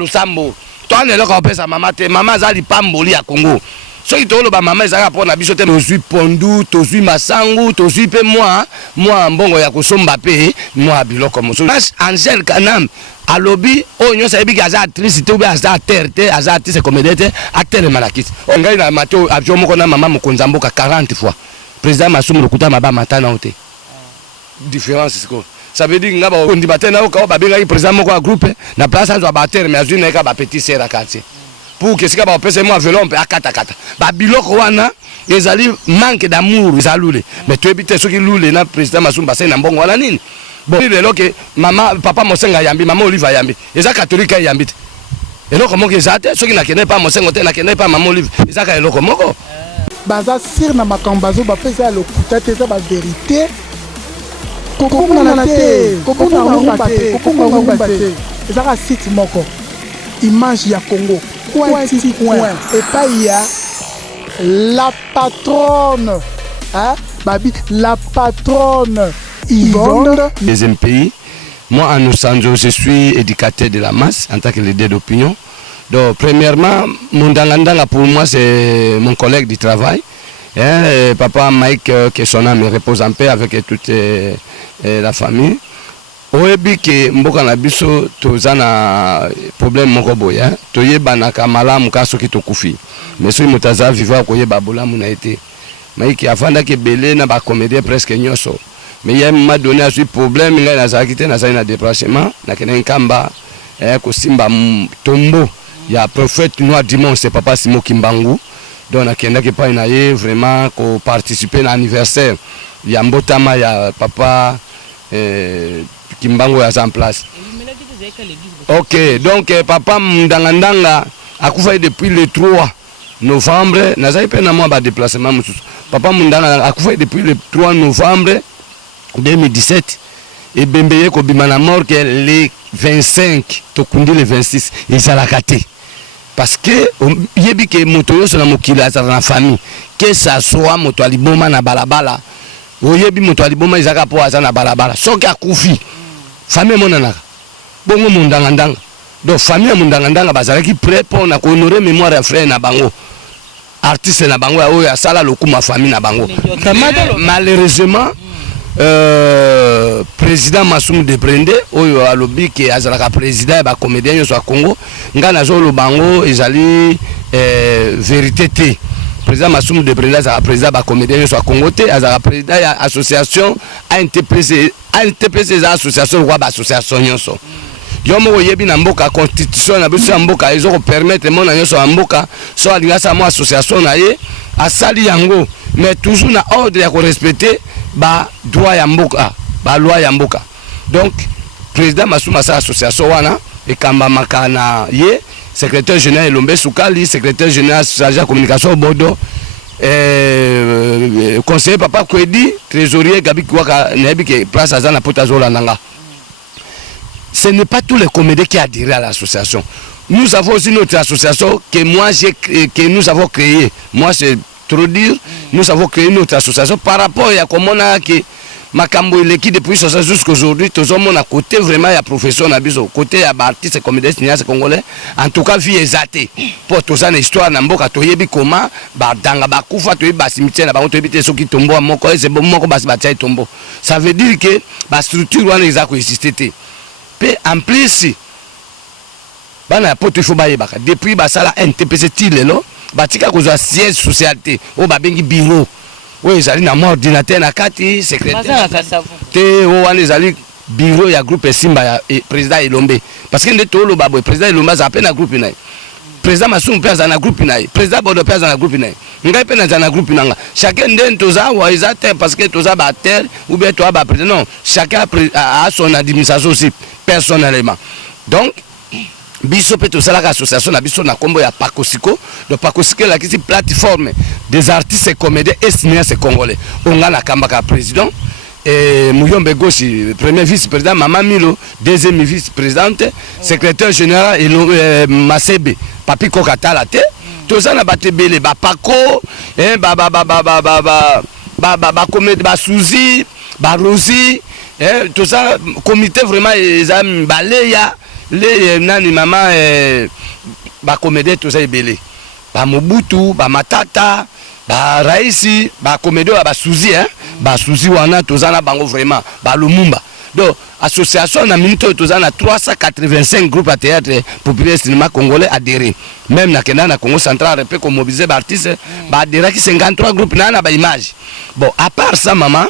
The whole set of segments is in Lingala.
Lusambo toi ne loko pesa mama te mama za lipamboli ya Congo soki to loba mama ezaka pona biso te tozwi pondu tozwi masangu tozwi pe moi mbongo ya kosomba pe moi biloko mosusu Angel Kanam alobi o nyosa ebi gaza actrice te obi aza acteur te aza artiste comédien te acteur malakisi ngai na mato avion moko na mama mokonza mboka 40 fois président Masumu lokuta maba matana ote différence siko. Ça veut dire que on dit que nous président de groupe na place à battre mais azuna ka ba petit sœur à quartier pour que ce que ba pese moi velon pe akata kata ba biloko wana ezali manque d'amour ezalule mais tu ebite soki lule na président Masumu basé na mbongo wana nini bon lelo que maman papa Mosenga yambi maman Olive yambi eza catholique yambi eloko moko ezate soki na kene pas Mosenga te na kene pas maman Olive ezaka eloko moko baza sir na makambazo ba pesa lokuta te za ba vérité ezaka site moko image ya Congo point et pas il y a la patronne babi la patronne Yvonne. Deuxième pays, moi en Osanjo je suis éducateur de la masse en tant que leader d'opinion. Donc premièrement mon dangandanga pour moi c'est mon collègue du travail. Papa Mike que son âme repose en paix avec toute la famille. Oyebi ke mboka na biso tozana problème moko boye toyeba ka malamu ka soki tokufi mais soki mutaza vivre koyeba bolamu na été Mike afanda ke belé na ba comédien presque nyoso mais il m'a donné à ce problème ngai na zakite na na déplacement na kena nkamba ko simba tombo ya prophète noir dimanche c'est papa Simo Kimbangu. Donc nakenda ke pa na ye vraiment ko participer à l'anniversaire ya mbotama ya papa Kimbangu ya en place. OK, donc papa Mndangandanga akufa depuis le 3 novembre nazai pe na moi ba déplacement mususu. Papa Mndangandanga akufa depuis le 3 novembre 2017 et bembeye ko bimana mort que le 25 tokundi le 26 ezalakate. Parce que yebi ke moto yo na mokili azala na famille que ça soit moto aliboma na balabala oyebi moto aliboma izaka po azana balabala soki akufi famille monana bongo mundangandanga donc famille mundangandanga bazalaki prêt pour na honorer mémoire ya frère na bango artiste na bango oyo asala lokuma famille na bango malheureusement président Masumu de Prende oyo alobi ke azalaka président ba comédien yo so Congo ngana zo lo bango ezali vérité te président Masumu de Prende azalaka président ba comédien yo so Congo te azalaka président ya association ANTPC za association wa ba association nyonso yo mo yebi na mboka constitution na biso ya mboka ezo ko permettre mona nyonso ya mboka so alinga sa mo association na ye asali yango mais toujours na ordre ya ko respecter ba droit ya mboka ba loi ya mboka. Donc président Masumu sa association wana e kamba makana ye secrétaire général Lombe Soukali secrétaire général chargé de communication Bodo conseiller papa Kwedi trésorier Gabi Kwaka nebi ke place azana potazola nanga. Ce n'est pas tous les comédiens qui adhèrent à l'association. Nous avons aussi notre association que nous avons créée. Moi c'est trop dire, nous avons créé notre association par rapport à comment on a que Makambo l'équipe depuis ça jusqu'à aujourd'hui, tous hommes à côté vraiment il y a profession à biso, côté à artiste comédien congolais, en tout cas vie exatée. Pour tous ça une histoire na mboka toyebi comment ba danga ba kufa toyebi ba cimetière na ba toyebi ceux qui tombent moko c'est bon moko ba batia tombo. Ça veut dire que ba structure wana ezako exister té. Pe en plus bana poto il faut ba yebaka depuis ba sala NTPC tilelo batika kozwa siège socialité o babengi bureau oui ezali na mo ordinateur na kati secrétaire te o wana ezali bureau ya groupe Simba ya président Elombe parce que ndeto lo babo président Elombe za pe na groupe na président Masumu pe za na groupe na président Bodo pe za na groupe na ngai pe na za na groupe nanga chacun d'entre toza wa ezate parce que toza ba terre ou bien toi ba président non chacun a son administration aussi personnellement. Donc biso pe tosala association na biso na kombo ya Pakosiko donc Pakosiko la kisi plateforme des artistes et comédiens et cinéastes congolais onga na kambaka président et Muyombe Goshi premier vice-président Mama Milo deuxième vice-présidente secrétaire général et Masebe Papi Kokatala te tozana batebele ba Pako ba comédie ba Suzi ba Rosi tout ça comité vraiment ezam baleya les nani mama ba comédie tout ça ebele ba Mobutu ba Matata ba Raisi ba comédie ba Suzi ba Suzi wana tozana bango vraiment ba Lumumba. Donc association na minute tozana 385 groupes à théâtre populaire cinéma congolais adhéré. Même na Kenya na Congo central repé comme mobiliser ba artistes ba adhéré qui 53 groupes na ba image. Bon à part ça maman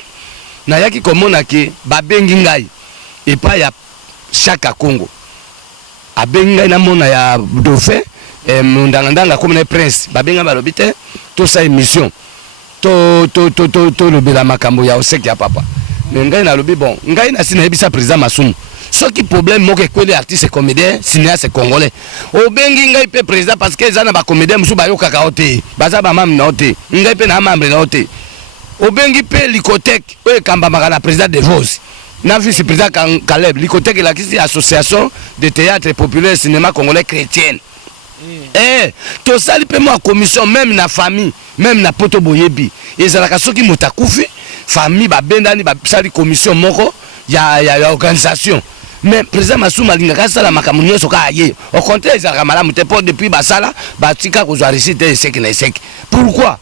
na yaki komona ke ba bengi ngai et pas ya chaque Congo. A bengi ngai na mona ya Dauphin ndanga comme les prince ba benga ba lobite tout ça émission. To le bela makambo ya oseki ya papa. Mais ngai na lobi bon ngai na sina ebisa président Masumu ce qui problème moko que les artistes comédiens cinéastes congolais o bengi ngai pe président parce que ezana ba comédien musu ba yoka ote baza ba mam na ote ngai pe na membre na ote o bengi pe Likotek o kamba makana président de Vos na vice président Caleb Likotek la kisi association de théâtre populaire cinéma congolais chrétien. To sali pe moi commission même na famille même na poto boyebi ezalaka soki mutakufi famille ba bendani ba sali commission moko ya organisation mais président Masumu alingaka sala makambo nyonso ka ye au contraire ezalaka malamu te po depuis basala batika kozwa réussite eseki na eseki. Pourquoi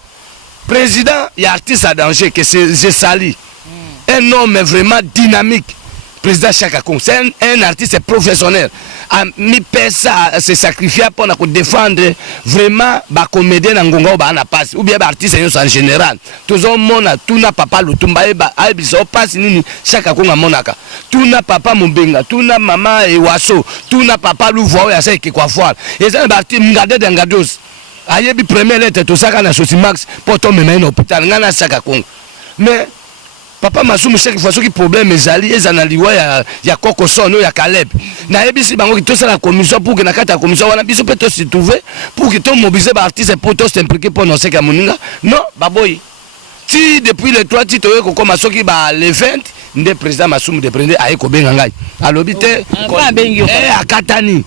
président ya artiste à danger que je sali un homme vraiment dynamique. Président Chaka Kong, c'est un artiste professionnel. A mis ça se sacrifier pour défendre vraiment ba comédien na ngonga ba na passe ou bien ba artiste en général. Tous on mona tuna papa Lutumba e ba abiso passe nini Chaka Kong monaka. Tuna papa Mbenga, tuna mama Ewaso, tuna papa Louvo ya c'est quoi foire. Et ça ba artiste ngade d'engados. Ayebi première lettre to saka na Sosimax pour tomber dans l'hôpital ngana Chaka Kong. Mais papa Masumu chaque fois qui problème ezali ezana liwa ya Koko Sono ya Caleb na ebisi bango ki tosala commission pour que na kata commission wana biso peut se trouver pour que to mobiliser ba artiste pour to s'impliquer pour non seka moninga non baboy ti depuis le 3 ti toye ko koma soki ba le 20 nde président Masumu de prendre aye ko benga ngai alobi te akatani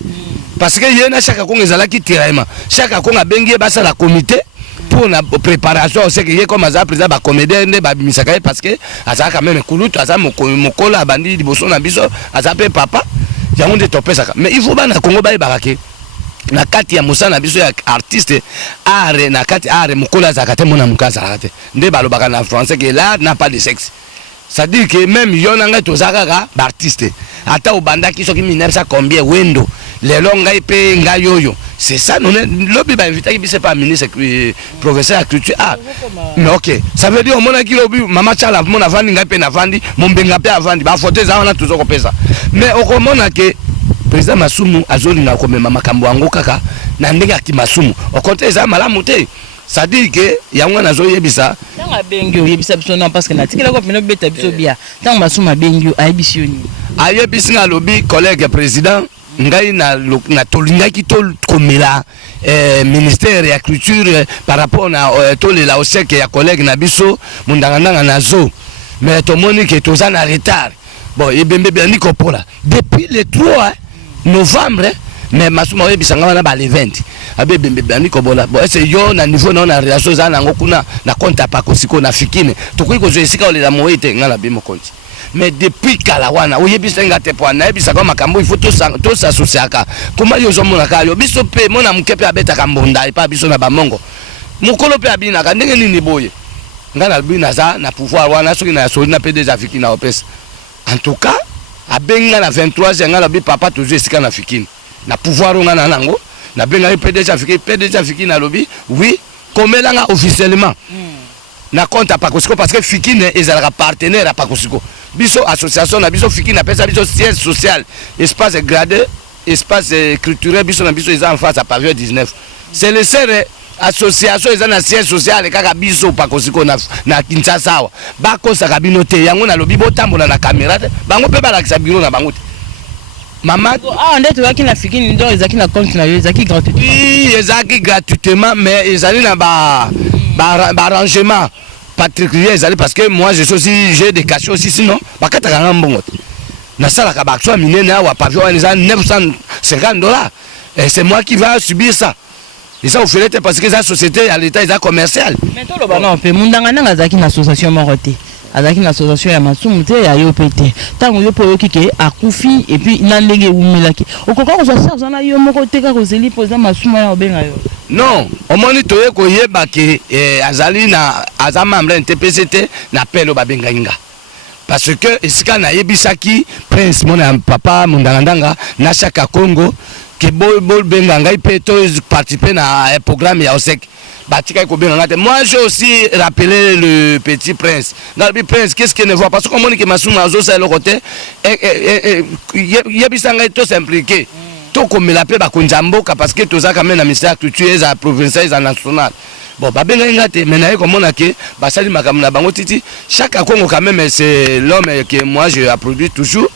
parce que yena chaque Kongo ezala ki tiraima chaque Kongo bengi ba sala comité pour la préparation c'est que comme ça président ba comédien ne ba bimisaka parce que asa quand même kulutu asa mokola bandi liboso na biso asa pe papa yango de topé ça mais il faut ba na Congo ba barake na kati ya musana biso ya artiste art na kati art mokola za kate mona mukasa kate nde ba lobaka na français que l'art n'a pas de sexe. Ça dit que même yonanga tozaka ba artiste ata obanda ki soki 1900 combien wendo les longa ipe ngayoyo. C'est ça, nous l'objet invité qui c'est pas ministre professeur de culture. Ah, mais ok, ça veut dire au monde qui l'objet maman chala mon avandi ngape na vandi mon benga pe avandi ba faute ça on a toujours fait ça. Mais au monde que président Masumu azoli na ko mama makambo yango kaka na ndenge ki Masumu au contraire ça malamu te. Ça dit que yango na zo yebisa tanga bengi yebisa biso non parce que na tikela ko peno beta biso bia tanga Masumu bengi ayebisioni ayebisi na lobby collègue président ngai na tolingaki to komela ministère ya culture par rapport na tolela oseke ya collègue na biso mundanga na zo mais to moni que toza na retard bon ebembe bandi kopola depuis le 3 novembre mais Masumu yebisanga na ba le 20 abebembe bandi kobola bon c'est yo na niveau na relation za na ngokuna na compte pa kosiko na fikine to ko zo esika olela moite ngala bimo konti. Mais depuis Kalawana, où yebisa ngate po na yebisa kwa makambo il faut to s'associer comment yo zomona ka yo biso pe mona mukepe abeta kambonda pa biso na bamongo mukolo pe abina ka ndenge nini boye ngana bina za na pouvoir wana soki na soli na pe des africains na opes en tout cas abenga na 23 ngala bi papa to zesika na fikini na pouvoir ngana nango na benga pe des africains na lobi oui komelanga officiellement na compte à Pakosiko parce que Fikine est un partenaire à Pakosiko. Biso association na biso Fikine appelle ça biso siège social, espace gradé, espace culturel biso na biso ils en face à pavillon 19. C'est le seul association ils en a siège social et kaka biso Pakosiko na Kinshasa. Bako sakabino te yango na lobi botambola na caméra bango pe balakisa biro na bango. Maman on est toi qui na Fikine donc ils qui na compte na yo qui gratuitement. Oui, ils gratuitement mais ils allaient na ba arrangement particulier parce que moi je suis aussi j'ai des cachets aussi sinon bakata ngambongo na sala ka bakso minene wa pavillon on est à $950 et c'est moi qui va subir ça et ça au fait parce que ça société à l'état est commercial mais toi le bana on peut mundanga nanga zaki na association moroté azaki na association ya masumu te ya yo pete tango yo po yokike akufi et puis na ndenge umelaki okoka ko charge na yo moko teka ko zeli poza masumu ya obenga yo non omoni toye ko yeba ke azali na azama membre TPCT na pelo babenga parce que esika na yebisaki prince mona papa mundangandanga na chaka Congo que bol benga ngai pe to participer na programme ya OSEC batika ko benga ngate. Moi j'ai aussi rappelé le petit prince. Ngalbi prince qu'est-ce qu'il ne voit parce que comme on que masuma azo ça le côté yebisa ngai to s'impliquer to comme la pe ba konjamboka parce que to za quand même na ministère culture za provincial za national. Bon babenga ngate menaye comme on a que basali makamna na bango titi chaque Congo quand même c'est l'homme que moi je produit toujours.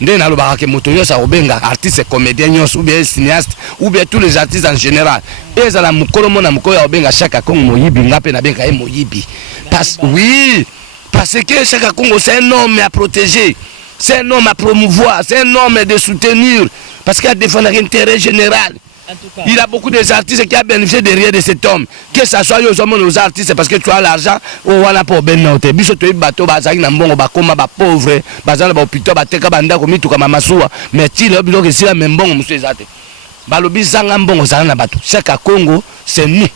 Nde na lobaka ke moto nyonso obenga artiste comédien nyonso ou bien cinéaste ou bien tous les artistes en général ezala mukolo mona mukolo ya obenga chaque Congo moyibi ngape na benga moyibi parce oui parce que chaque Congo c'est un homme à protéger, c'est un homme à promouvoir, c'est un homme de soutenir parce qu'il a défendu l'intérêt général. Il y a beaucoup d'artistes qui ont bénéficié derrière de cet homme. Que ce soit aux artistes parce que tu as l'argent, ou voilà pour ben noter. Biso tu es bateau, bazaki na mbongo bakoma ba pauvre, bazana ba hôpital bateka banda ko mitu kama masuwa, mais ti le bilo que si la même mbongo monsieur ezate. Balobi zanga mbongo zana na bateau. Chaque Congo c'est nous.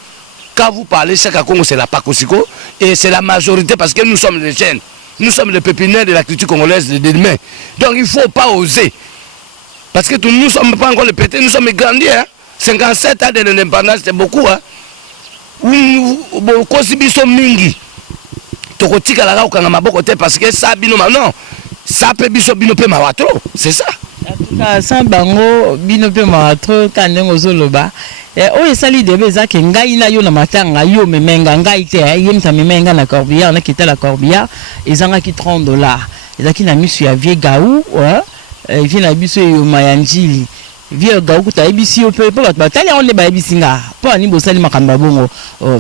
Quand vous parlez chaque Congo c'est la Pakosiko et c'est la majorité parce que nous sommes les jeunes. Nous sommes les pépinières de la culture congolaise de demain. Donc il faut pas oser. Parce que nous ne sommes pas encore les pétés, nous sommes grandis hein. 57 ans de l'indépendance, c'est beaucoup. Hein? Beaucoup de mingi. Tokotika la rauka na maboko te parce que ça bino non. Ça peut biso bino pe mawatro, c'est ça. En tout cas, sans bango bino pe mawatro kandengo zoloba. O esali debe za ke ngai na yo na matanga yo memenga ngai te yemta memenga na corbillard na kita la corbillard ezanga ki $30. Ezaki na misu ya vie gaou, ouais. Vient na biso yo mayanjili. Vieux Gaouta ebisi ope po batali on ne ba ebisinga po ani bosali makamba bongo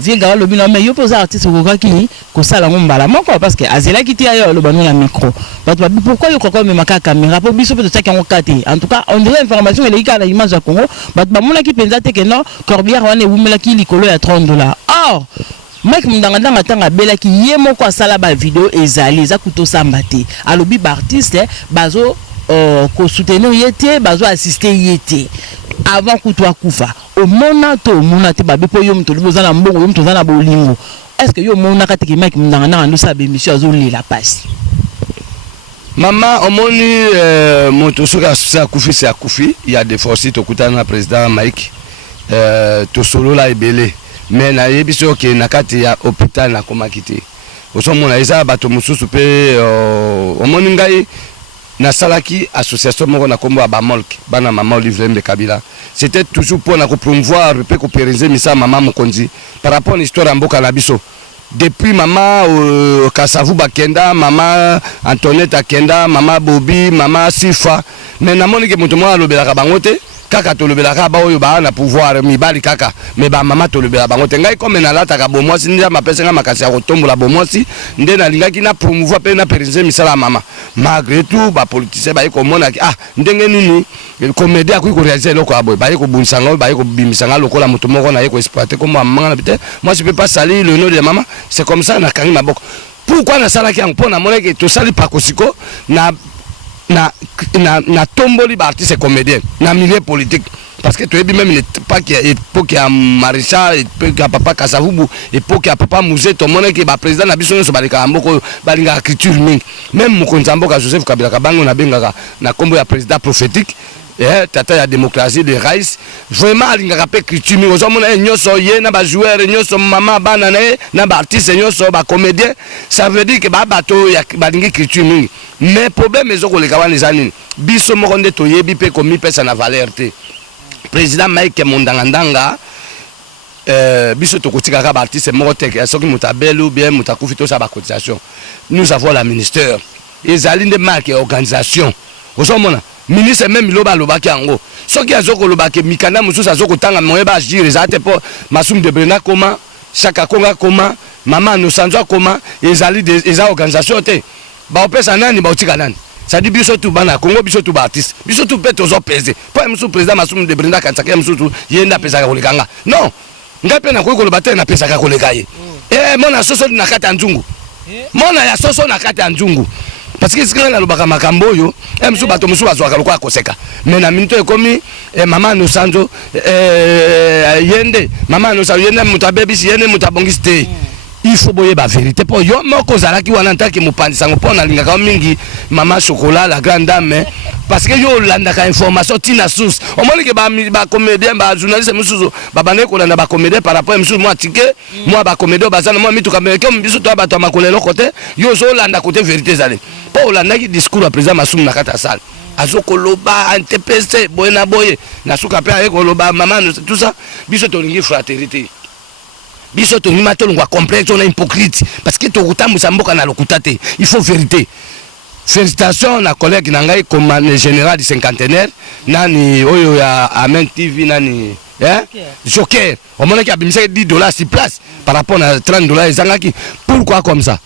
vieux Gaou lobi na me yo poza artiste kokaki ko sala ngombala moko parce que azela kiti ayo lo banu na micro bato ba pourquoi yo kokoma maka caméra po biso peut taki ngo kate en tout cas on dirait information elle est à l'image ya Congo bato ba mona ki penza te que non Corbière wana wumela ki likolo ya $30. Or Mike Mundangandanga tanga bela ki ye moko asala ba vidéo ezali za kuto sambate alobi ba artiste bazo ko soutenir yete bazo assister yete avant que toi kufa au mona to mona te babe po yo mto liboza na mbongo yo mto za na bolingo est-ce que yo mona ka teki Mike Mundangandanga ndo sa be monsieur azoli la passe maman omoni moto soka sa kufi c'est akufi il y a des forces to kutana na président Mike to solo la ebele mais na yebiso ke nakati ya hôpital na komakite osomona eza bato mususu pe omoni ngai na salaki association moko na kombo ba molk bana mama Olivier Kabila c'était toujours pour na ko promouvoir pe ko pérenniser misa mama Mokonzi par rapport à l'histoire en mboka na biso depuis mama Kasavu Bakenda mama Antoinette Akenda mama Bobi mama Sifa mais na moni ke moto mo alobela ka bangote kaka to lobela ka ba oyo ba na pouvoir mibali kaka mais ba mama to lobela bangote ngai comme na lata ka bomwasi ndia mapesa nga makasi ya kotombola bomwasi nde na lingaki na promouvoir pe na pérenniser misala mama malgré tout ba politicien ba ko mona ndenge nini comédie ko réaliser loko aboy ba ko bunsanga ba ko bimisanga lokola moto moko na ko exploiter comme maman na bité moi je peux pas salir le nom de maman c'est comme ça na kangi maboko pourquoi na salaki en pona mona ke to sali Pakosiko na tomboli ba artiste comédien na milieu politique parce que tu es même pas qu'il y a maréchal époque à papa Kasavubu époque à papa Mouzé to mona ke ba président na biso so balika mboko balinga culture mingi même Mokonzamboka Joseph Kabila Kabango na benga na kombo ya président prophétique tata ya démocratie de Rice vraiment alinga pe culture mingi ozo mona nyoso ye na ba joueur nyoso mama bana na ba artiste nyoso ba comédien ça veut dire que ba bato ya balinga culture mingi mais problème ezo ko leka wana ezani biso moko nde to yebi pe komi pesa na valeur te président Mike Mundangandanga biso to kotika ka ba artiste moko te soki mutabelu ou bien mutakufi to sa ba cotisation nous avons la ministère ezali nde marque organisation ozo mona ministre même loba lobaki yango soki azoko lobaki mikanda mususu azoko tanga moyeba agir ezate po masum de Brenda koma Chaka Konga koma mama no sanzo koma ezali eza organisation te ba opesa nani ba otika nani ça dit biso tu bana Congo biso tu ba artiste biso tu peut ozo peser pas musu président masum de Brenda kansaka musu yenda pesa ka kolekanga non ngape na ko lobate na pesa ka koleka ye mona soso na kata nzungu mona ya soso na kati ya nzungu parce que sikala lobaka makambo yo emsu bato musu bazwaka lokwa koseka mais na minto ekomi mama no sanzo yende mama no sanzo yende mutabebisi yende mutabongisi te il faut boyer la vérité pour yo moko zalaki wana ntaki mupandisa ngopona lingaka mingi mama chocolat la grande dame parce que yo landaka information tina source au moins que ba comédien ba journaliste musuzo ba bane ko landa ba comédien par rapport musuzo moi ticket moi ba comédien bazana moi mitu kamera comme biso to ba to makolelo côté yo zo landa côté vérité zale pour landa ki discours à président Masum na kata salle azokoloba antepese boyena boye na suka pe ayekoloba mama tout ça biso to lingi fraternité biso to nima to longwa complexe on est hypocrite parce que to kutambusa mboka na lokuta te il faut vérité. Félicitations na collègue nangai commandant général du cinquantenaire nani oyo ya Amen TV nani Joker au moment qui a bimisé $10 sur place par rapport à $30 ezangaki pourquoi comme ça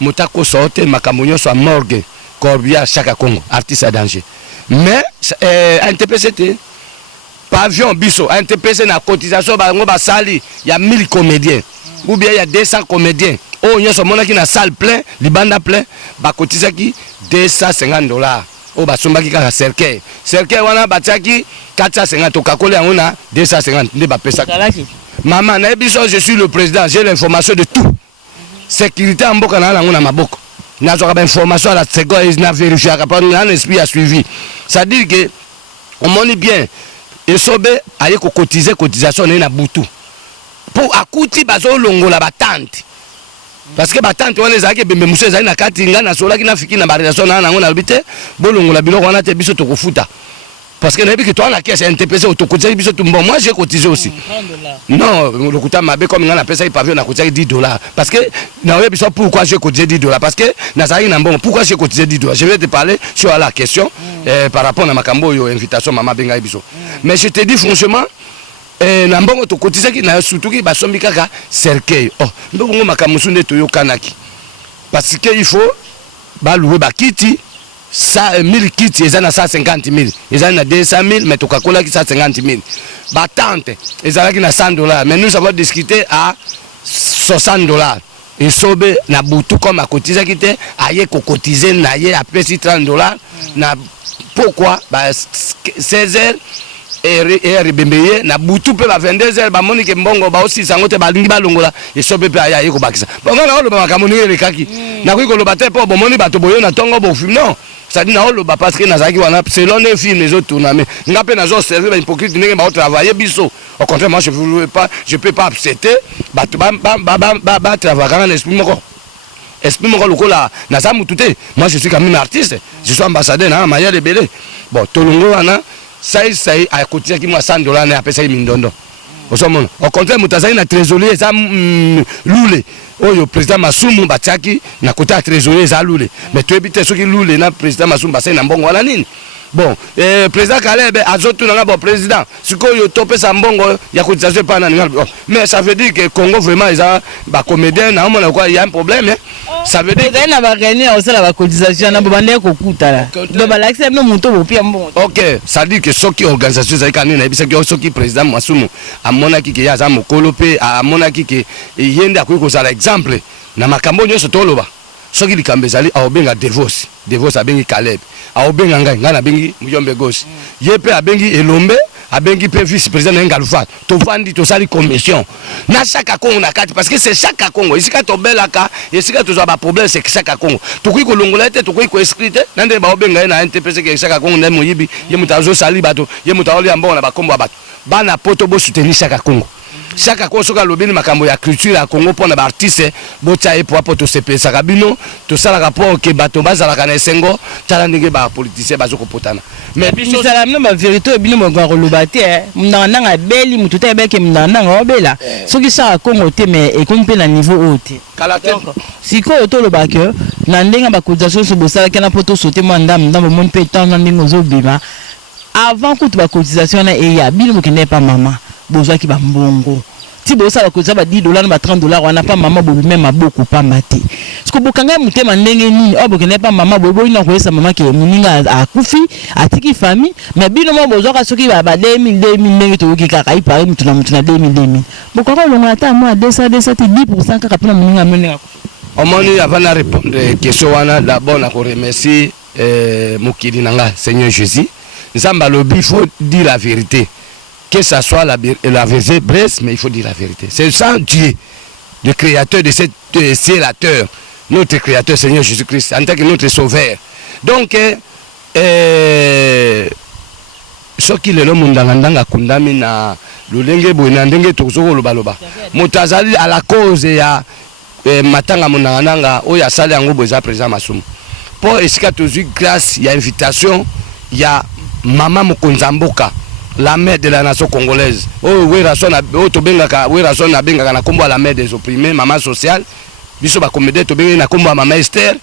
motako sorte makamonyo soit morgue Corbia Chaka Congo artiste à danger mais NTPCT pavillon biso NTPC na cotisation bango basali il y a 1000 comédiens ou bien il y a 200 comédiens oh nyoso monaki na salle plein libanda plein ba cotisaki $250 oh basombaki kaka cercueil wana batiaki 450 to kakole yango na 250 nde ba pesa maman na biso je suis le président j'ai l'information de tout sécurité en mboka na yango na maboko nazoka ba information à la seconde na vérifier ka na esprit a suivi ça dit que on moni bien et sobe aye ko cotiser cotisation na butu pour akuti bazo longola batante parce que batante wana ezaki bembe muso ezali na kati nga na sola kina fiki na ba relation na ngo na bité bolongola biloko wana te biso to kofuta parce que na bi que toi na caisse NTPC autocotisé biso tout bon moi j'ai cotisé aussi non le kuta mabe comme nga na pesa i pavillon na cotisé $10 parce que na ouais biso pourquoi j'ai cotisé $10 parce que na zali na bon pourquoi j'ai cotisé $10 je vais te parler sur la question par rapport à makambo yo invitation mama benga biso mais je te dis franchement na mbongo to cotisé ki na surtout ki basombi kaka cercueil oh ndongo makamusu nde to yokanaki parce que il faut ba louer ba kiti ça 1000 kits ils en a 150,000 ils en a 200,000 mais to kakola ki 150,000 ba tante ils en a ki na $100 mais nous avons discuté à $60 et sobe na butu comme a cotisé ki te aye ko cotiser na ye a pesi $30 na pourquoi ba 16h et bembeye na butu pe ba 22h ba moni ke mbongo ba aussi sango te ba lingi ba longola et sobe pe aya yeko bakisa bonga na olo ba makamoni le kaki na ko lo bate po bomoni bato boyo na tongo bo film non ça dit na olo ba parce que na zaki wana selon les films les autres tournament nga pe na zo servir ba hypocrite ne ba travailler biso au contraire moi je peux pas accepter ba travailler dans l'esprit moko esprit moko lokola na za mutute moi je suis quand même artiste je suis ambassadeur na maya de belé bon tolongo wana ça a cotisé qui moi $100 na pesa mindondo au contraire mutazali na trésorier ça lule oyo président Masumu batiaki na côté trésorier ça lule mais tu ebite soki lule na président Masumu basai na mbongo wala nini bon président Kalebe azotu na bon président sikoyo topé sa mbongo ya cotisation pas na mais ça veut dire que Congo vraiment ils a ba comédien na mona quoi il y a un problème ça veut dire na ba gagner aussi la cotisation na bande ko kutala do ba l'accepte no muto bo pia mbongo OK ça dit que soki organisation za kanini na bisa que soki président Masumu amona ki ke ya za mokolo pe amona ki ke yende akoiko za exemple na makambo nyoso toloba soki likambezali aobenga Devos abengi Caleb aobenga ngai ngana bengi Muyombe Gosi yepe abengi Elombe abengi pe vice président Ngalufat to vandi to sali commission na chaque Congo na kati parce que c'est chaque Congo isika to belaka isika to za ba problème c'est chaque Congo to kuiko longola te to kuiko escrite nande ba obenga na NTPC ke chaque Congo na moyibi ye mutazo sali bato ye mutawoli ambongo na bakombo bato bana poto bo soutenir chaque Congo chaque fois soka lobini makambo ya culture ya Congo pona ba artiste bocha e po to CP sakabino to sala rapport ke bato bazala kana esengo tala ndenge ba politicien bazoko potana mais biso sala mino ba vérité bino mo ngwa lobate mnana nga beli mutu te beke mnana nga obela soki sa Congo te mais e kon pe na niveau haute siko to lobake na ndenga ba cotisation so bosala kana poto sauter mandam ndambo mon pe tant na ndingo zo bima avant que ba cotisation na e ya bino mo kende pa mama bozwa ki ba mbongo ti bosa ba koza ba $10 na ba $30 wana pa mama bobi même beaucoup pa maté siko bokanga mutema ndenge nini obokene pa mama bobi na koyesa mama ke muninga akufi atiki famille mais bino mo bozwa ka soki ba 2000 ndenge to ki kaka ipa mutu na 2000 bokanga longa ata mo 200 10% kaka pona muninga menenga Au moins avant de répondre à la question, d'abord on remercie Mokili Nanga, Seigneur Jésus. Il faut dire la vérité. Que ce soit la vérité bresse, mais il faut dire la vérité. C'est sans Dieu, le créateur de cette terre, notre créateur Seigneur Jésus-Christ, en tant que notre sauveur. Donc, ce qui est l'homme dans kundami na lulenge boina ndenge tozoko loba mutazali à la cause ya matanga munanga oya sali yango boza président Masumu pour esika tozui grâce ya invitation ya mama Mokonzamboka, la mère de la nation congolaise. Oh werason na benga na kombo la mère des opprimés, maman sociale biso ba comédie to benga na kombo mama Esther,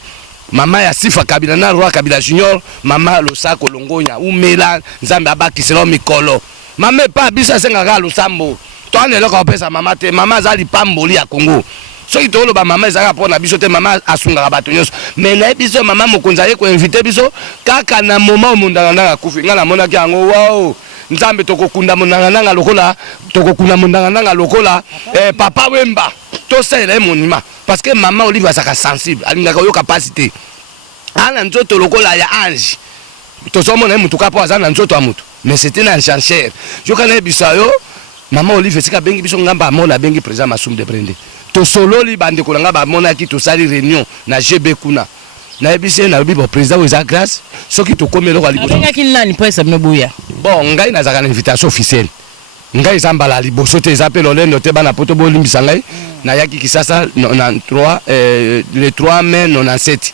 mama ya Sifa Kabila na roi Kabila Junior, mama Losako Longonya umela nzambe abakiselo mikolo. Mama pa biso senga Lusambo. Toi ne loko pesa mama te, mama zali pamboli ya Congo. Soki to ba mama ezaka pona biso te, mama asunga bato nyonso. Mais na biso mama Mokonzaye ko inviter biso kaka na moment mundanga na kufi ngala mona ki yango wow. Nzambe tokokunda munanga lokola tokokunda munanga lokola papa Wemba to sele monima parce que maman Olive saka sensible alingaka yo capacité ana nzoto lokola ya ange to somo na mutuka po azana nzoto amutu mais c'était un chancheur yo kana bisayo maman Olive sika bengi biso ngamba mona bengi président Masumu de Brende to solo li bande ko ngamba mona ki to sali réunion na GB kuna na ebise na bibo président weza grâce soki to komelo kwa liboso abenga kinani presse mnobuya bon ngai na zaka invitation officielle ngai zambala liboso te zapelo lendo te bana poto bolimbisa ngai na yaki kisasa le 3 mai 97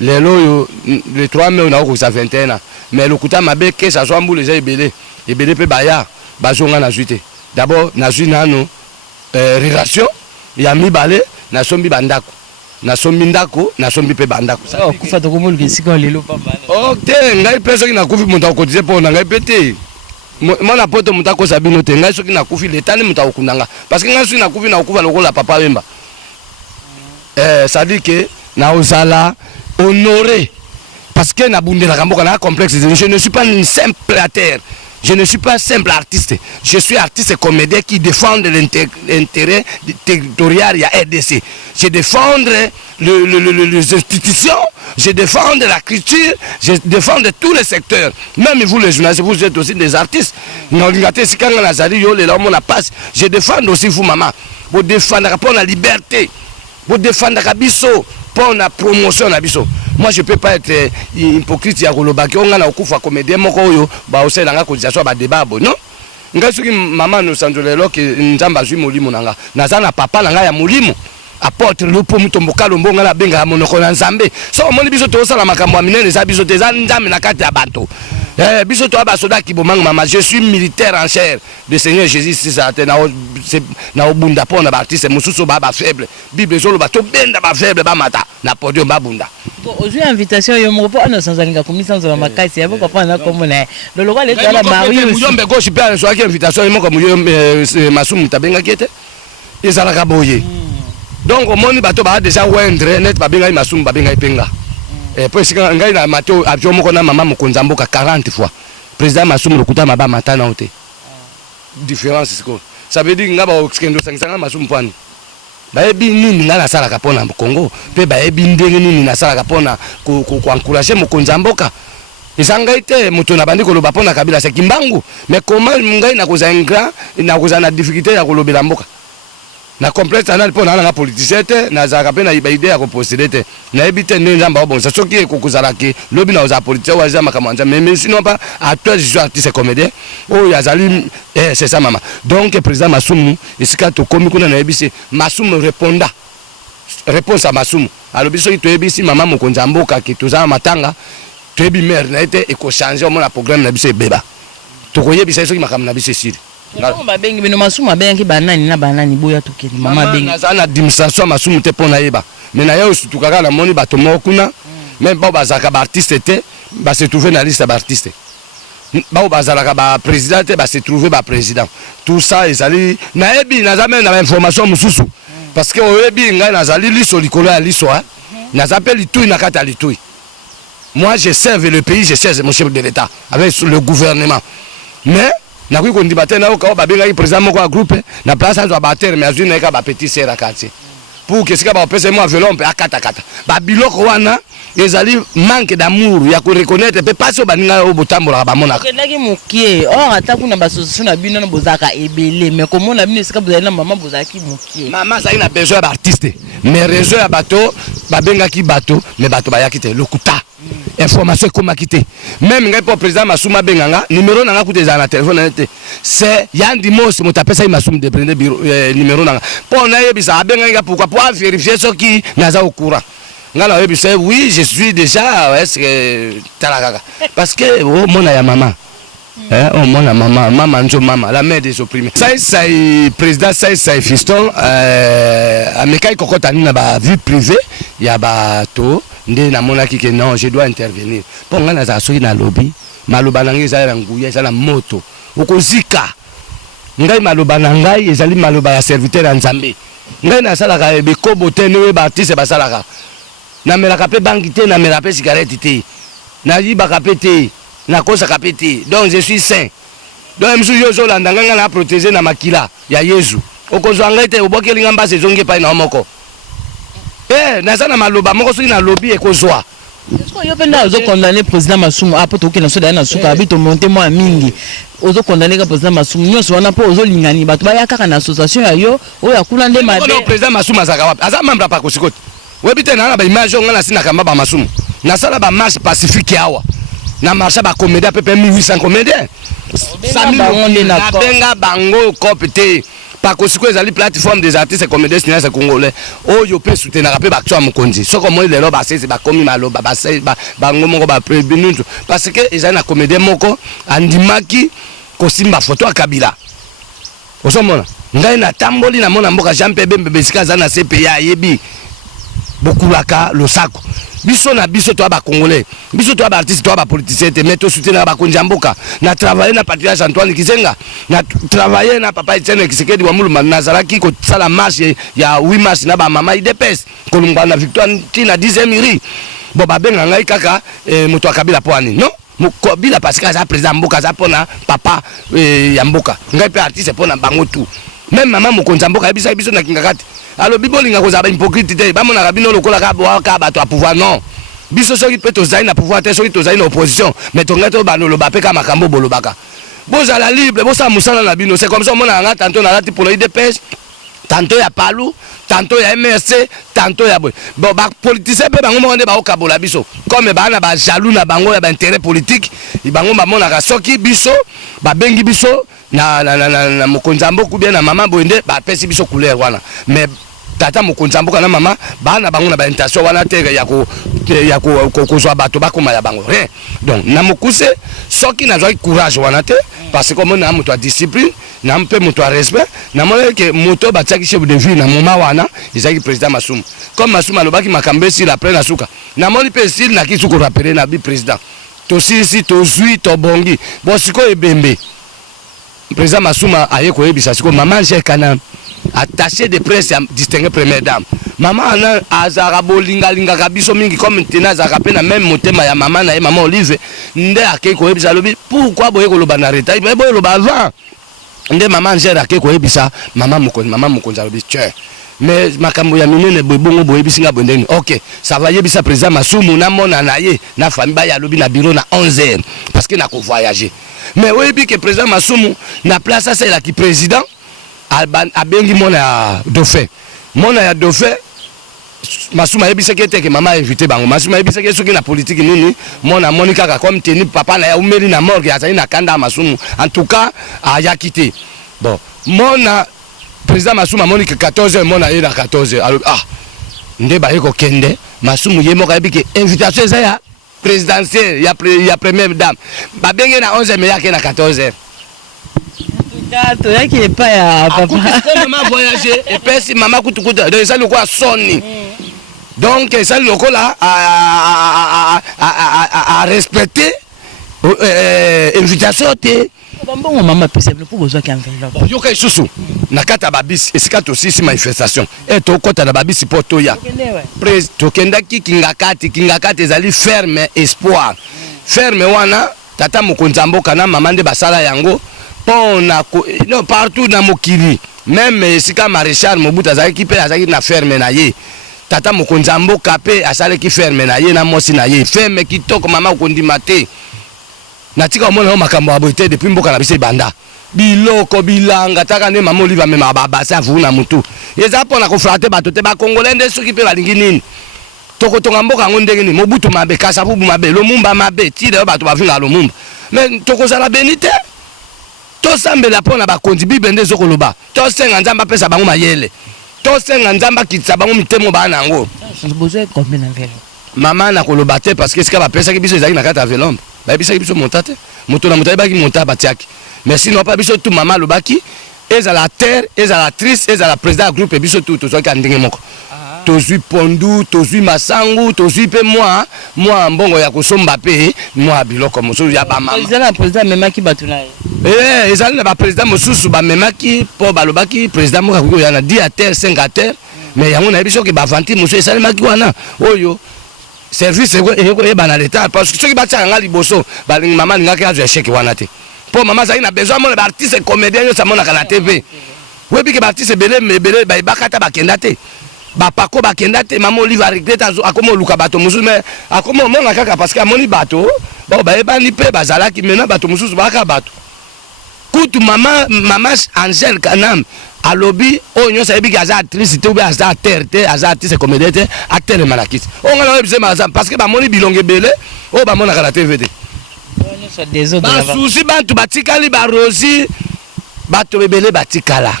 lelo le 3 mai on a ko sa 21 mais le kuta mabe ke ça soit mbule za ebele pe baya bazonga na zuite d'abord na zuinano relation ya mibale na sombi bandako na sombi ndako na sombi pe bandako oh kufa to komolu kisika lelo pamba oh te ngai peso ki na kufi muta ko dize po na ngai pete mona poto muta ko sabino te ngai soki na kufi letani muta okundanga parce que ngai soki na kufi na okufa lokola papa Wemba ça dit que na ozala honoré parce que na bundela kamboka na complexe je ne suis pas une simple terre. Je ne suis pas simple artiste. Je suis artiste et comédien qui défend l'intérêt territorial à RDC. Je défends les institutions, je défends la culture, je défends tous les secteurs. Même vous les journalistes, vous êtes aussi des artistes. Je défends aussi vous, maman. Vous défendez pour la liberté. Vous défendez pour la promotion de la biso. Moi je peux pas être hypocrite ya kolobaki on ngana okufa comédien moko oyo ba oselanga ko disation ba débat non ngai soki maman no sanjolelo ke nzamba zwi molimo nanga nazana papa nanga ya molimo apporte le po mutomboka lombonga na benga monoko na nzambe so moni biso to sala makambo ya minene za biso te za nzambe na kati ya bato biso to ba soda ki bomanga mama je suis militaire en chair de Seigneur Jésus si ça na obunda pona ba artiste mususu ba faible bible zolo ba to benda ba faible ba mata na podium ba bunda aujourd'hui invitation yo mo po ana sanzalinga komisa nzo makasi ya boko pana komona le local est à la Marius yombe go super so aki invitation mo comme yo Masumu tabenga kete ezala ka boye donc au monde bato ba déjà wendre net ba benga Masumu ba benga ipenga pour ce ngai na mato avion moko na mama Mokonzamboka 40 fois président Masumu lokuta maba matana ote différence c'est quoi ça veut dire ngaba okendo sanganga Masumu pani baebi nini ngala sala kapona Congo pe baebi ndenge nini na sala kapona ko encourager Mokonzamboka isanga ite muto na bandi ko loba pona Kabila c'est kimbangu mais comment ngai na koza ingrat na koza na difficulté ya kolobela mboka na complexe anal pona na politicien te na zaka pe na idée ya ko posséder te na ebite ndenge nzamba bon ça soki ko kozala ke lobi na oza politicien wa zama kamanja mais sinon pas à toi je suis artiste comédien oh yazali c'est ça maman donc président Masumu isika to komi kuna na ebisi Masumu réponse à Masumu alors biso to ebisi mama Mokonzamboka ki tozama matanga to ebi maire na ete e ko changer mon programme na biso ebeba to ko yebisa soki makam na biso siri non ba bengi bino Masumu abengi banani na banani boya tukeli mama bengi na sana administration Masumu te pona yeba mais na yo sutukaka na moni bato mokuna même ba bazaka ba artiste te ba se trouver na liste ba artiste ba bazalaka ba président te ba se trouver ba président tout ça ezali na ebi na jamais na information mususu parce que oyebi ngai nazali liso likolo ya liso na zappelle litui na kata litui moi je serve le pays je serve mon chef de l'état avec le gouvernement mais na kui ko ndibate na ka ba benga président moko a groupe na place azo ba terre mais azui na ka ba petit sera quartier pour que sika ba pesa moi velon pe akata kata ba biloko wana ezali manque d'amour ya ko reconnaître pe pas so baninga o botambola ba monaka kendaki mokie or ata kuna ba association na bino na bozaka ebele mais comment na bino sika bozali na maman bozaki mokie maman ça ina besoin d'artiste mais réseau ya bato babengaki bato mais bato bayaki te lokuta information comme quitté même ngai pour président Massouma benganga numéro nanga kuté za na téléphone n'était c'est Yandi Mos mo tapé ça Massouma de prendre bureau numéro nanga pour na yebisa benganga pourquoi pour vérifier ce qui naza au courant ngala yebisa oui je suis déjà est-ce que talaka parce que oh mon ya maman oh mon maman maman njo maman la mère des opprimés ça président ça fiston amekai kokota ni na ba vie privée ya ba to nde na monaki que non je dois intervenir pour ngana za soki na lobby maloba nangi za ya nguya za na moto okozika ngai maloba nangai ezali maloba ya serviteur ya Nzambe ngai na salaka be kobote ne ba artiste ba salaka na melaka pe banki te na melaka pe cigarette te na yibaka pe te na kosa ka pe te donc je suis saint donc msu yo zo landa nganga na protéger na makila ya Yesu okozwa ngai te obokeli ngamba sezongi pa na moko nazana maloba moko soki na lobby ekozwa est-ce que yo penda ozo condamner président Massouma apoto ke na soda na suka bito monter moi mingi ozo condamner ka président Massouma nyonso wana po ozo lingani bato ba yakaka na association ya yo o ya kula nde mabe no président Massouma zaka wapi aza membre pa kosikoti webite na ba image ngana sina kamba ba Massouma na sala ba marche pacifique awa na marche ba comédien pepe 1800 comédiens na benga bango kopete pas que ezali plateforme des artistes comédiens cinéastes congolais oyo pe soutenir pe bato ya mokonzi soko moi lelo ba sese ba komi maloba ba sese ba ngomongo ba prebinutu parce que ezali na comédien moko andimaki kosimba photo ya Kabila osomona ngai na tamboli na mona mboka Jean Pebe Mbesika za na CPA yebi bokulaka losako biso na biso to ba congolais biso to ba artiste to ba politicien te meto soutenir ba konjamboka na travailler na patriarche Antoine Kizenga na travailler na papa Etienne Kisekedi wa muluma nazaraki ko sala marche ya 8 mars na ba mama IDPS kolumba na victoire tina 10e ri bo ba benga ngai kaka moto akabila poani non mokobila parce que za président mboka za pona papa ya mboka ngai pe artiste pona bango tout même maman mokonza mboka ebisa biso na kingakati alors bibolinga ko za ba hypocrite te ba mona kabino lokola ka bo ka bato a pouvoir non biso soki pe to zaina pouvoir te soki to zaina opposition mais to ngato ba no lo ba pe ka makambo bolobaka boza la libre bosa musala na bino c'est comme ça mona nga tantôt na lati pour le IDPS tantôt ya Palu tantôt ya MRC tantôt ya bon ba politicien pe bango mo nde ba okabola biso comme ba na ba jaloux na bango ya ba intérêt politique bango ba mona ka soki biso ba bengi biso na mokonza mboku bien na mama boende ba pesi biso couleur wana mais tata mokonza mboka na mama bana bango na ba intention wana te ya ko kozwa bato bakoma ya bango rien donc na mokuse soki na zwa courage wana te parce que mona moto a discipline na mpe moto a respect na mona ke moto ba tsaki chef de ville na moma wana izaki président Massouma comme Massouma lobaki makambe si la pleine asuka na moni pe style na kisu ko rappeler na bi président to si to zui to bongi bo siko ebembe président Massouma aye ko ebisa siko maman Cheikh Kana attaché de presse distingué première dame maman ana azara bolinga linga kabiso mingi comme tena za kapena même motema ya maman na maman Olive nde akei ko ebisa lobi pourquoi boye ko loba na reta boye boye loba avant nde maman Cheikh akei ko ebisa maman mokonza lobi tchè mais makambo ya minene boye bongo boye bisinga bondeni OK ça va yebisa président Massouma na mona na ye na famille ba ya lobi na bureau na 11h parce que na ko voyager mais oyebi que président Massouma na place ça c'est la qui président abengi mona ya dauphin Massouma yebisa ke te ke mama invité bango Massouma yebisa ke soki na politique nini mona monika ka comme teni papa na ya umeli na morgue azali na kanda Massouma en tout cas aya quitté bon mona président Massouma monika 14h mona ira 14h alors nde ba yeko kende Massouma ye moka yebike invitation za ya présidentielle ya première dame ba bengi na 11h mais yake na 14h to yaki pas ya papa maman voyager et puis si maman kutukuta donc ça le quoi sonne donc ça le là à respecter invitation te bon maman possible pour besoin qu'un enveloppe yo kai susu na kata babisi esika to sisi manifestation et to kota na babisi poto ya pres to kenda kingakati ezali ferme espoir ferme wana tata mokonza mboka na maman de basala yango pona no partout na mokili même sika maréchal Mobutu azalaki pe azalaki na ferme na ye tata mokonzi ya mboka pe asalaki ferme na ye na mwasi na ye ferme kitoko mama okondima te natika omona yo makambo ya boye te depuis mboka na biso ebanda biloko bilanga taka nde mama Olive amema babasi avu na mutu eza mpona kofrate bato te bakongole nde soki mpe balingi nini tokotonga mboka yango ndenge nini Mobutu mabe Kasavubu mabe Lumumba mabe ti lelo bato bavinga Lumumba mais tokozala beni te tosambela mpona bakonzi bible nde ezokoloba tosenga nzambe apesa bango mayele tosenga nzambe akitisa bango mitemo bana yango mama nakoloba te parce que esika bapesaki biso ezalaki na kati ya velombe bayebisaki biso monta te moto na moto ayebaki monta batiaki mais sinon pa biso tu mama alobaki ezala terre ezala triste ezala président ya groupe biso tu tozwaki ya ndenge moko tozwi pondu tozwi masangu tozwi pe mwa mbongo ya kosomba pe mwa biloko mosusu ya bamama ezala président memaki bato na ye ezali na baprésident mosusu bamemaki mpo balobaki président moko akoki koya na 10 à terre 5 à terre mais yango nayebi soki bavanti mosusu esalemaki wana oyo service ekoyeba na l'état parce que soki batiaka nga liboso balingi mama alingaki azwa échec wana te mpo mama azalaki na besoin amona baartiste comédien nyonso amonaka na tv oyebi ke baartiste ebele bayebaka ata bakenda te bapako bakenda te mama Olive aregrete akoma oluka bato mosusu mais akoma omonga kaka parce que amoni bato bao bayebani mpe bazalaki maintenant bato mosusu baka bato kutu mama Angèle Kanam alobi oyo nyonso ayebiki aza actrice te oube aza acteur te aza artiste comédien te acteur emalakisi onga na oyebise mazambe parce que bamoni bilongo ebele oyo bamonaka na tv te basusi bantu batikali barosi bato ebele batikala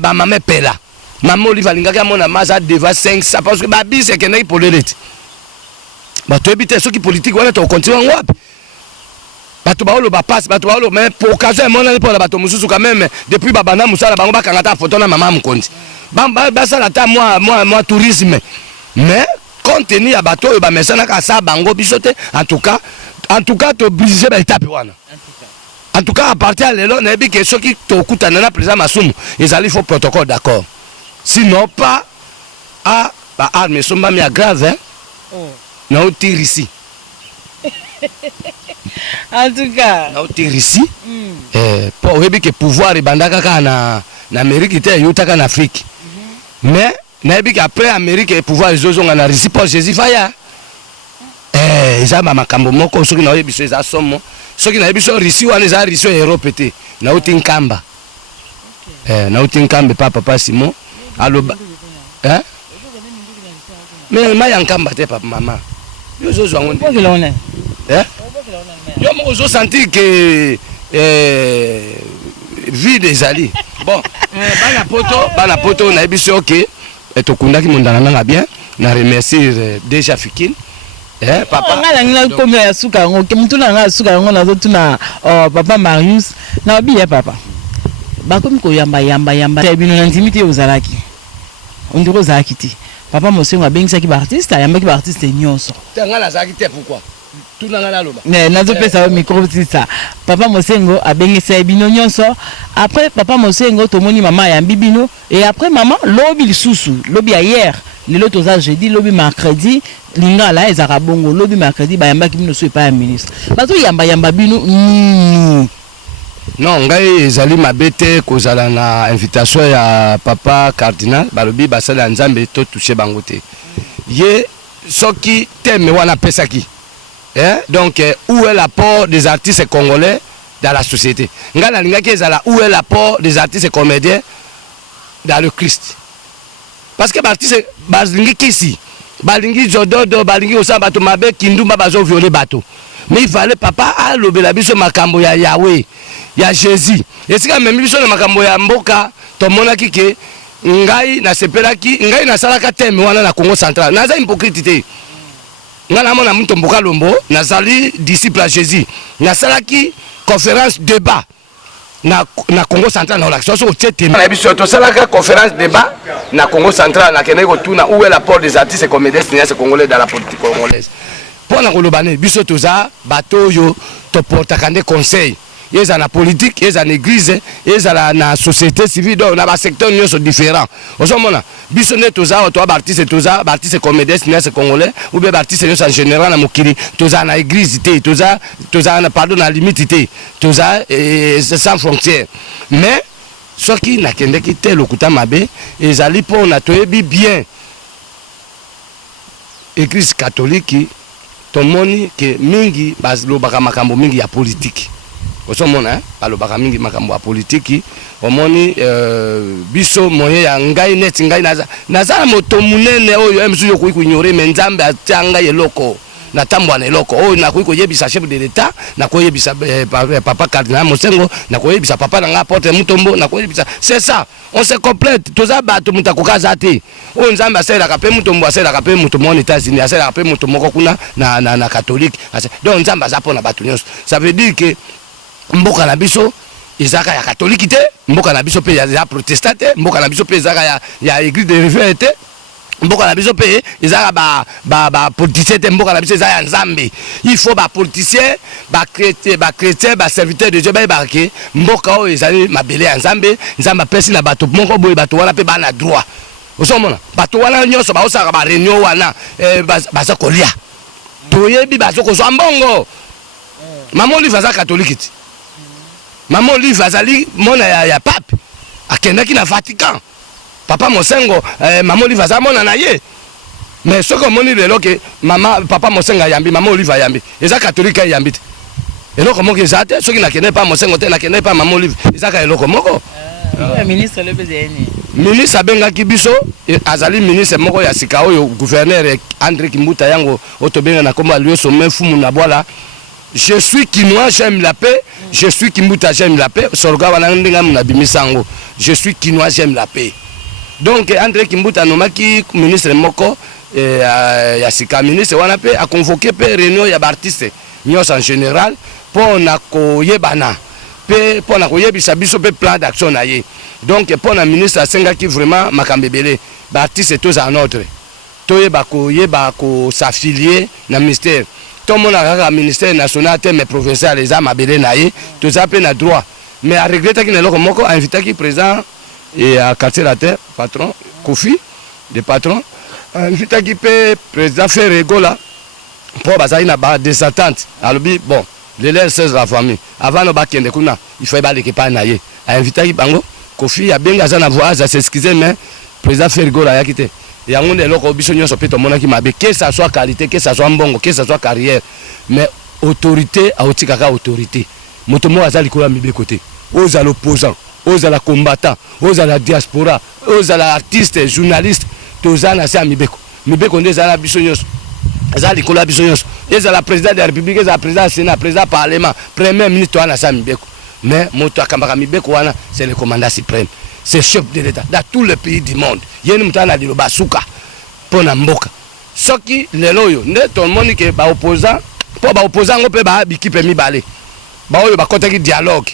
bamama epela mama Olive alingaki amona maza deva 500 parce que babisi ekendaki polele te bato oyebi te soki politike wana tokokontinue yango wapi bato baoloba pasi bato baoloba mais pour occasion emonani mpona bato mosusu quand même depuis babanda mosala bango bakanga ta foto na mama mokonzi basala ta mwa tourisme mais compte tenu ya bato oyo bamesanaka asa bango biso te en tout cas tobrise baetape wana en tout cas à partir ya lelo nayebi ke soki tokutana na président Masumu ezali faux protocole d'accord sinon pas à baarme esombami ya grave na otire ici en tout cas na otire ici po oyebi ke pouvoir ebandaka kaka na Amérique te eyutaka na Afrique mais nayebi ke après Amérique pouvoir ezozonga na Russie po Jésus faya eza bamakambo moko soki na oyebi so eza somo soki nayebi so Russie wana eza Russie ya Europe te na oti nkamba na oti nkambe papa Simon aloba mais maya nkamba te papa mama yo zozwa ngo yo moko ozosentir ke vide ezali bon bana poto nayebi so ke tokundaki mondana nanga bien na remercier déjà Fikine papa ngala komia ya suka yango ke mutuna ngala suka yango nazotuna papa Marius na obiye papa bakomi koyamba te bino na ntimité ozalaki ondiko ozalaki te papa Mosengo abengisaki baartiste ayambaki baartiste nyonso te ngala azalaki te pourquoi tuna ngala loba nazopesa yo micro tisa papa Mosengo abengisa bino nyonso après papa Mosengo tomoni mama ayambi bino et après maman lobi lisusu lobi hier lelo toza jeudi lobi mercredi lingala ezaka bongo lobi mercredi bayambaki bino so epa ya ministre bato yamba bino non ngai ezali mabe te kozala na invitation ya papa cardinal balobi basala ya nzambe to touche bango te ye soki teme wana pesaki donc où est l'apport des artistes congolais dans la société ngai nalingaki ezala où est l'apport des artistes comédiens dans le Christ parce que baartiste balingi kisi balingi jododo balingi kosala bato mabe kindumba bazoviole bato mais il fallait papa alobela biso makambo ya Yahweh ya Jésus esika memi biso na makambo ya mboka tomonaki ke ngai nasepelaki ngai nasalaka teme wana na Congo central naza hypocrite te ngai namona mutu mboka lombo nazali disciple ya Jésus nasalaki conférence débat na Congo central na olaction so tete na biso tosalaka conférence débat na Congo central na kene ko tuna où est l'apport des artistes comédiens congolais dans la politique congolaise pour na kolobane biso toza bato yo to portaka nde conseil yeza na politique yeza na église yeza na société civile donc na ba secteur nyonso différent osomona biso ne toza to ba artiste comédien congolais ou bien artiste nyonso en général na mokili toza na église te toza na pardon na limite te toza sans frontières mais soki nakendeki te lokuta mabe ezali mpona toyebi bien église catholique tomoni ke mingi balobaka makambo mingi ya politiki osomona balobaka mingi makambo ya politiki omoni biso moye ya ngai neti ngai naza moto munene oyo emsu yokoki kuignore me nzambe atia ngai eloko natambwana eloko oyo nakoki koyebisa chef de l'état nakoyebisa papa cardinal Mosengo nakoyebisa papa na nga porte Mutombo nakoyebisa c'est ça on se complète toza bato muta kokaza te oyo nzambe asalelaka pe Mutombo asalelaka pe moto moko na États-Unis asalelaka pe moto moko kuna na catholique donc nzambe aza mpona bato nyonso ça veut dire que mboka na biso ezaka ya catholique te mboka na biso pe ya protestant te mboka na biso pe ezaka ya église de rivière te mboka na biso pe ezaka ba politicien te mboka na biso ezaka ya nzambe il faut ba politicien ba chrétien ba serviteur de Dieu ba barke mboka oyo ezali mabele ya nzambe nzambe apesi na bato moko boye bato wana pe bana droit osomona bato wana nyonso baosaka ba réunion wana baza kolia toyebi bazo kozwa mbongo mama Olive aza catholique ti mama Olive azali mona ya pape akendaki na Vatican papa Mosengo mama Olive aza mona na ye mais soki omoni lelo ke papa Mosengo ayambi mama Olive ayambi eza catholique ayambi te eloko moko eza te soki nakende pa Mosengo te nakende pa mama Olive ezaka eloko moko ministre lebezeni ministre abengaki biso azali ministre moko ya sika oyo gouverneur André Kimbuta yango otobenga na komba lieu sommet fumu na bwala. Je suis Kinois, j'aime la paix. Je suis Kimbuta, j'aime la paix. Sorga wana ndenga muna bimisango. Je suis Kinois, j'aime la paix. Donc André Kimbuta nomaki ministre moko ya sika ministre wana pe a convoqué pe réunion ya artiste nyos en général pour na koyebana pe pour na koyebisa biso pe plan d'action na ye. Donc pour na ministre asengaki vraiment makambebele ba artiste tous en ordre. Toyeba ko s'affilier na ministère. Tout le monde a un ministère national, mais provincial, les âmes à Bélénaï, tout ça peut être droit. Mais à regretter qu'il y ait un invité qui est présent et à quartier la terre, patron, Kofi, le patron, invité qui peut président faire rigola pour avoir des attentes. Alors, bon, les lèvres, c'est la famille. Avant le bac, il faut aller pas naïe. Invité qui bango, Kofi a bien gazé na voix, ça s'excuser, mais président fait rigola, il a quitté. Et à un eloko biso nyonso pe to mona ki mabe que ça soit qualité que ça soit mbongo que ça soit carrière mais autorité a otikaka autorité moto mo azali ko mibe côté aux l'opposant aux la combattant aux la diaspora aux la artiste journaliste tozana sa mibeko ndeza biso nyonso azali ko biso nyonso ezala président de la république ezala président sénat président parlement premier ministre wana sa mibeko mais moto akambaka mibeko wana c'est le commandant suprême. C'est chef de l'État dans tous les pays du monde. Il y a une mutana de basuka pour Namboka. Ce qui les loyaux, tout le monde qui est opposant, pour opposant on peut biki permis balé. Ba oyo ba kota ki dialogue.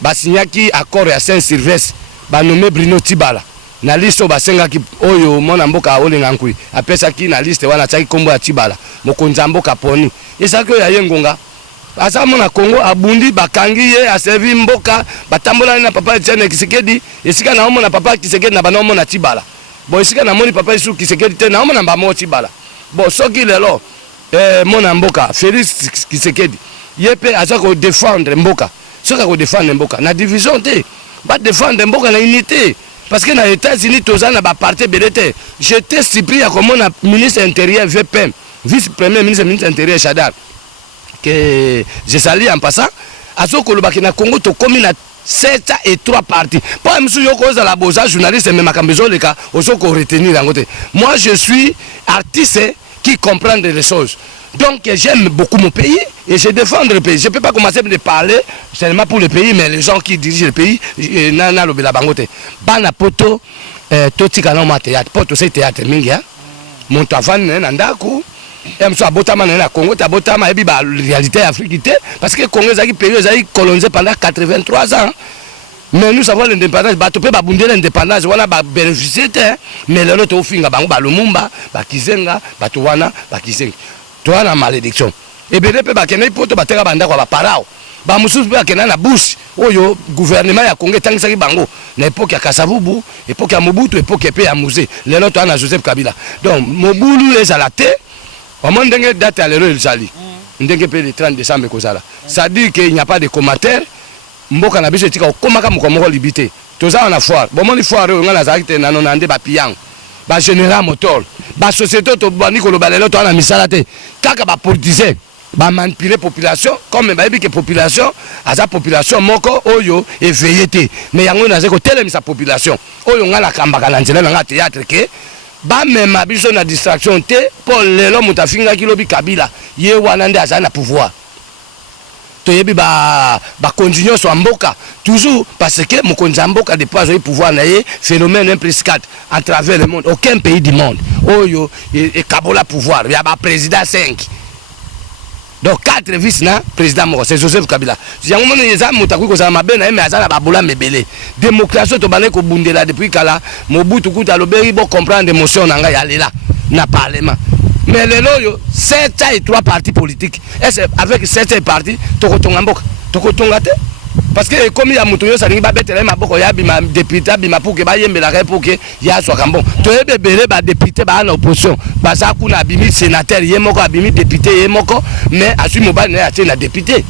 Ba signaki accord ya Saint-Sylvestre, ba nommé Bruno Tibala. Na liste ba senga ki oyo mona mboka olinga nkui. Apesa ki na liste wana tsaki kombo ya Tibala. Mokonza mboka poni. Esako ya yengonga. Asa mona Congo abundi bakangi ye aservi mboka batambola na papa Etienne Kisekedi esika na omona papa Kisekedi na bana omona Tibala bon esika na moni papa Isu Kisekedi te na omona ba mo Tibala bon soki lelo mona mboka Félix Kisekedi yepe asa ko défendre mboka soka ko défendre mboka na division te ba défendre mboka na unité parce que na États-Unis tozana ba parti belete j'étais surpris à comment na ministre intérieur VPM vice premier ministre intérieur Chadar que je salue en passant à ce que le Bakina Congo to commune à 7 et 3 parties. Pas monsieur Yoko la boza journaliste mais makambezo le cas aussi qu'on retenir en côté. Moi je suis artiste qui comprend les choses. Donc j'aime beaucoup mon pays et je défends le pays. Je peux pas commencer à parler seulement pour le pays mais les gens qui dirigent le pays nana lobela bangote. Bana poto totika na ma théâtre poto c'est théâtre mingi hein. Mon tafan nandaku et monsieur abotama na Congo tabotama ebi ba réalité africaine parce que Congo ezaki pays ezaki colonisé pendant 83 ans mais nous avons l'indépendance ba to pe ba bundela l'indépendance wana ba bénéficier mais le lot ofinga bango ba Lumumba ba Kizenga ba to wana ba Kizenga to wana malédiction et bele pe ba kenai poto ba teka banda kwa ba parao ba mususu pe kenana na bush oyo gouvernement ya Congo tangisaki bango na époque ya Kasavubu époque ya Mobutu époque pe ya Musée le lot wana Joseph Kabila donc Mobulu ezala te au moins ndenge date à l'heure il sali ndenge pe le 30 décembre kozala ça dit qu'il n'y a pas de commentaire mboka na biso tika okomaka moko libité toza wana foire bomoni foire oyo nga nazalaki te nano na nde bapiyango bagénéral motor basociété oyo tobandi koloba lelo toza na misala te kaka bapolitisien bamanipule population comme bayebi ke population aza population moko oyo éveillé te mais yango nazali kotelemisa population oyo nga nakambaka na nzela na nga théâtre ke bamema biso na distraction te mpo lelo moto afingaki lobi Kabila ye wana nde azali na pouvoir toyebi bakonzi nyonso ya mboka toujours parce que mokonzi ya mboka depuis azali pouvoir na ye phénomène 1 plus 4 à travers le monde aucun pays du monde oyo ekabola pouvoir ya baprésident 5 donc 4 vice na président moko c'est Joseph Kabila yango mona eza moto akoki kozala mabe na ye me aza na babola mebele démocratie tobandaki kobundela depuis kala Mobutu kuta alobeli bo comprendre émotion na ngai ya lela na parlement mais lelo oyo 703 partis politiques est avec 7 partis tokotonga mboka tokotonga te parce que comme ya moto nyonso alingi babetela ye maboko ya bima député abima pour ke bayembelaka ye pour ke ye azwaka mbongo toyebi ebele badéputé baa na opposition baza kuna abimi sénateur ye moko abimi député ye moko mais azwi mobali na ye atie na député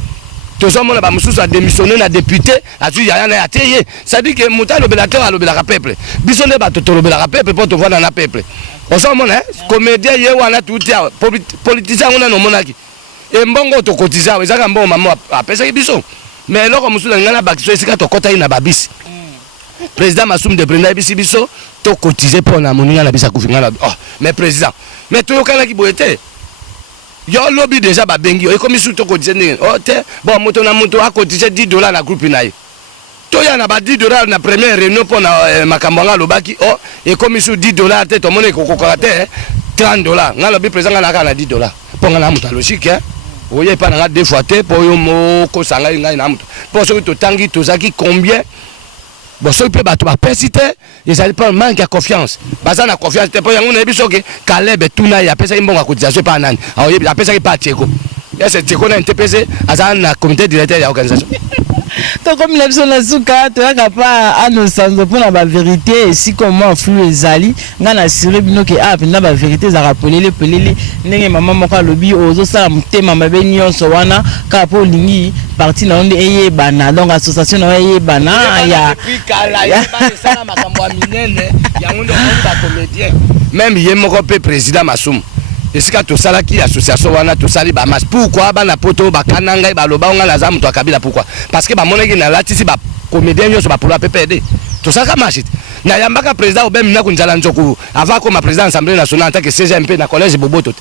tozomona bamosusu adémissionné na député azwi yaya na ye atie ye c'est-à-dire ke moto alobela te alobelaka peuple biso nde bato tolobelaka peuple mpo tovanda na peuple ozomona comédien ye wana tuti awa politicien yango nani omonaki embongo tokotiza awa ezaka mbongo mama apesaki biso mais eloko mosusu na ngai na bakiso esika tokɔtaki na babisi président Massoum de Brenda ebisi biso tokotize mpo na moninga na biso akufi ngai na mais président mais toyokanaki boye te yo lobi déjà babengi yo ekomi su tokotize ndenge te bon moto na moto akotize $10 na groupe na ye toya na ba $10 na première réunion mpo na makambo nga alobaki ekomi su $10 te tomoni ekokokaka te $30 nga lobi président nga naka na $10 mpo nga na moto alogique oye epa na nga 2 fois te mpo oyo mokosanga ngai na moto mpo soki totangi tozalaki combien bon soki mpe bato bapesi te ezali mpo manque ya confiance baza na confiance te mpo yango nayebi soki Caleb tuna ye apesaki mbongo ya cotisation epa nani aoyebi apesaki mpa Tieko ese Tieko na ntepese aza na comité directeur ya organisation tokomila biso na suka toyaka pa anosanzo mpona bavérité esika mwa flou ezali nga na sire bino ke mpenza bavérité ezalaka pelele ndenge mama moko alobi ozosala motema mabe nyonso wana kaka mpo olingi parti na yo nde eyebana donc association na yo eyebana même ye moko mpe président Massoum esika tosalaki association wana tosali bamas pourquoi bana poto bakana ngai baloba nga naza moto akabila pourquoi parce que bamonaki nalatisi bacomédien nyonso bapola PPD tosalaka marché na yambaka président obemi na kunzala nzoku avant comme président assemblée nationale en tant que CGMP na collège Boboto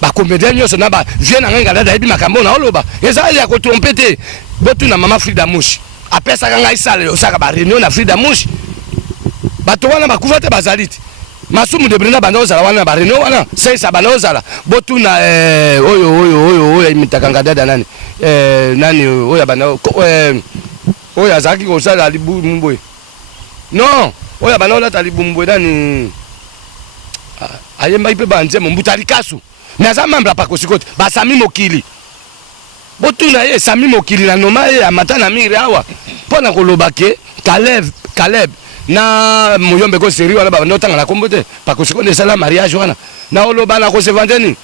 bacomédien nyonso na ba vie na ngai ngala yebi makambo na oloba ezali ya kotrompe te botu na mama Frida Mouchi apesaka ngai sale osaka ba réunion na Frida Mouchi bato wana bakufa te bazali te Massoum de Brenda banda ozala wana ba réunion wana sesa banda ozala botu na oyo imitaka dada nani nani oyo banda oyo azaki kosala libumbwe non oyo banda olata libumbwe nani ayemba ipe banze Mbuta Likasu mais aza membre pa kosikote ba Sami Mokili botu na ye Sami Mokili na noma ye amata na mire awa pona koloba ke Caleb na muyombe ko seri wana baba ndotanga na kombo te pa kosikonde sala mariage wana na oloba na ko se vendeni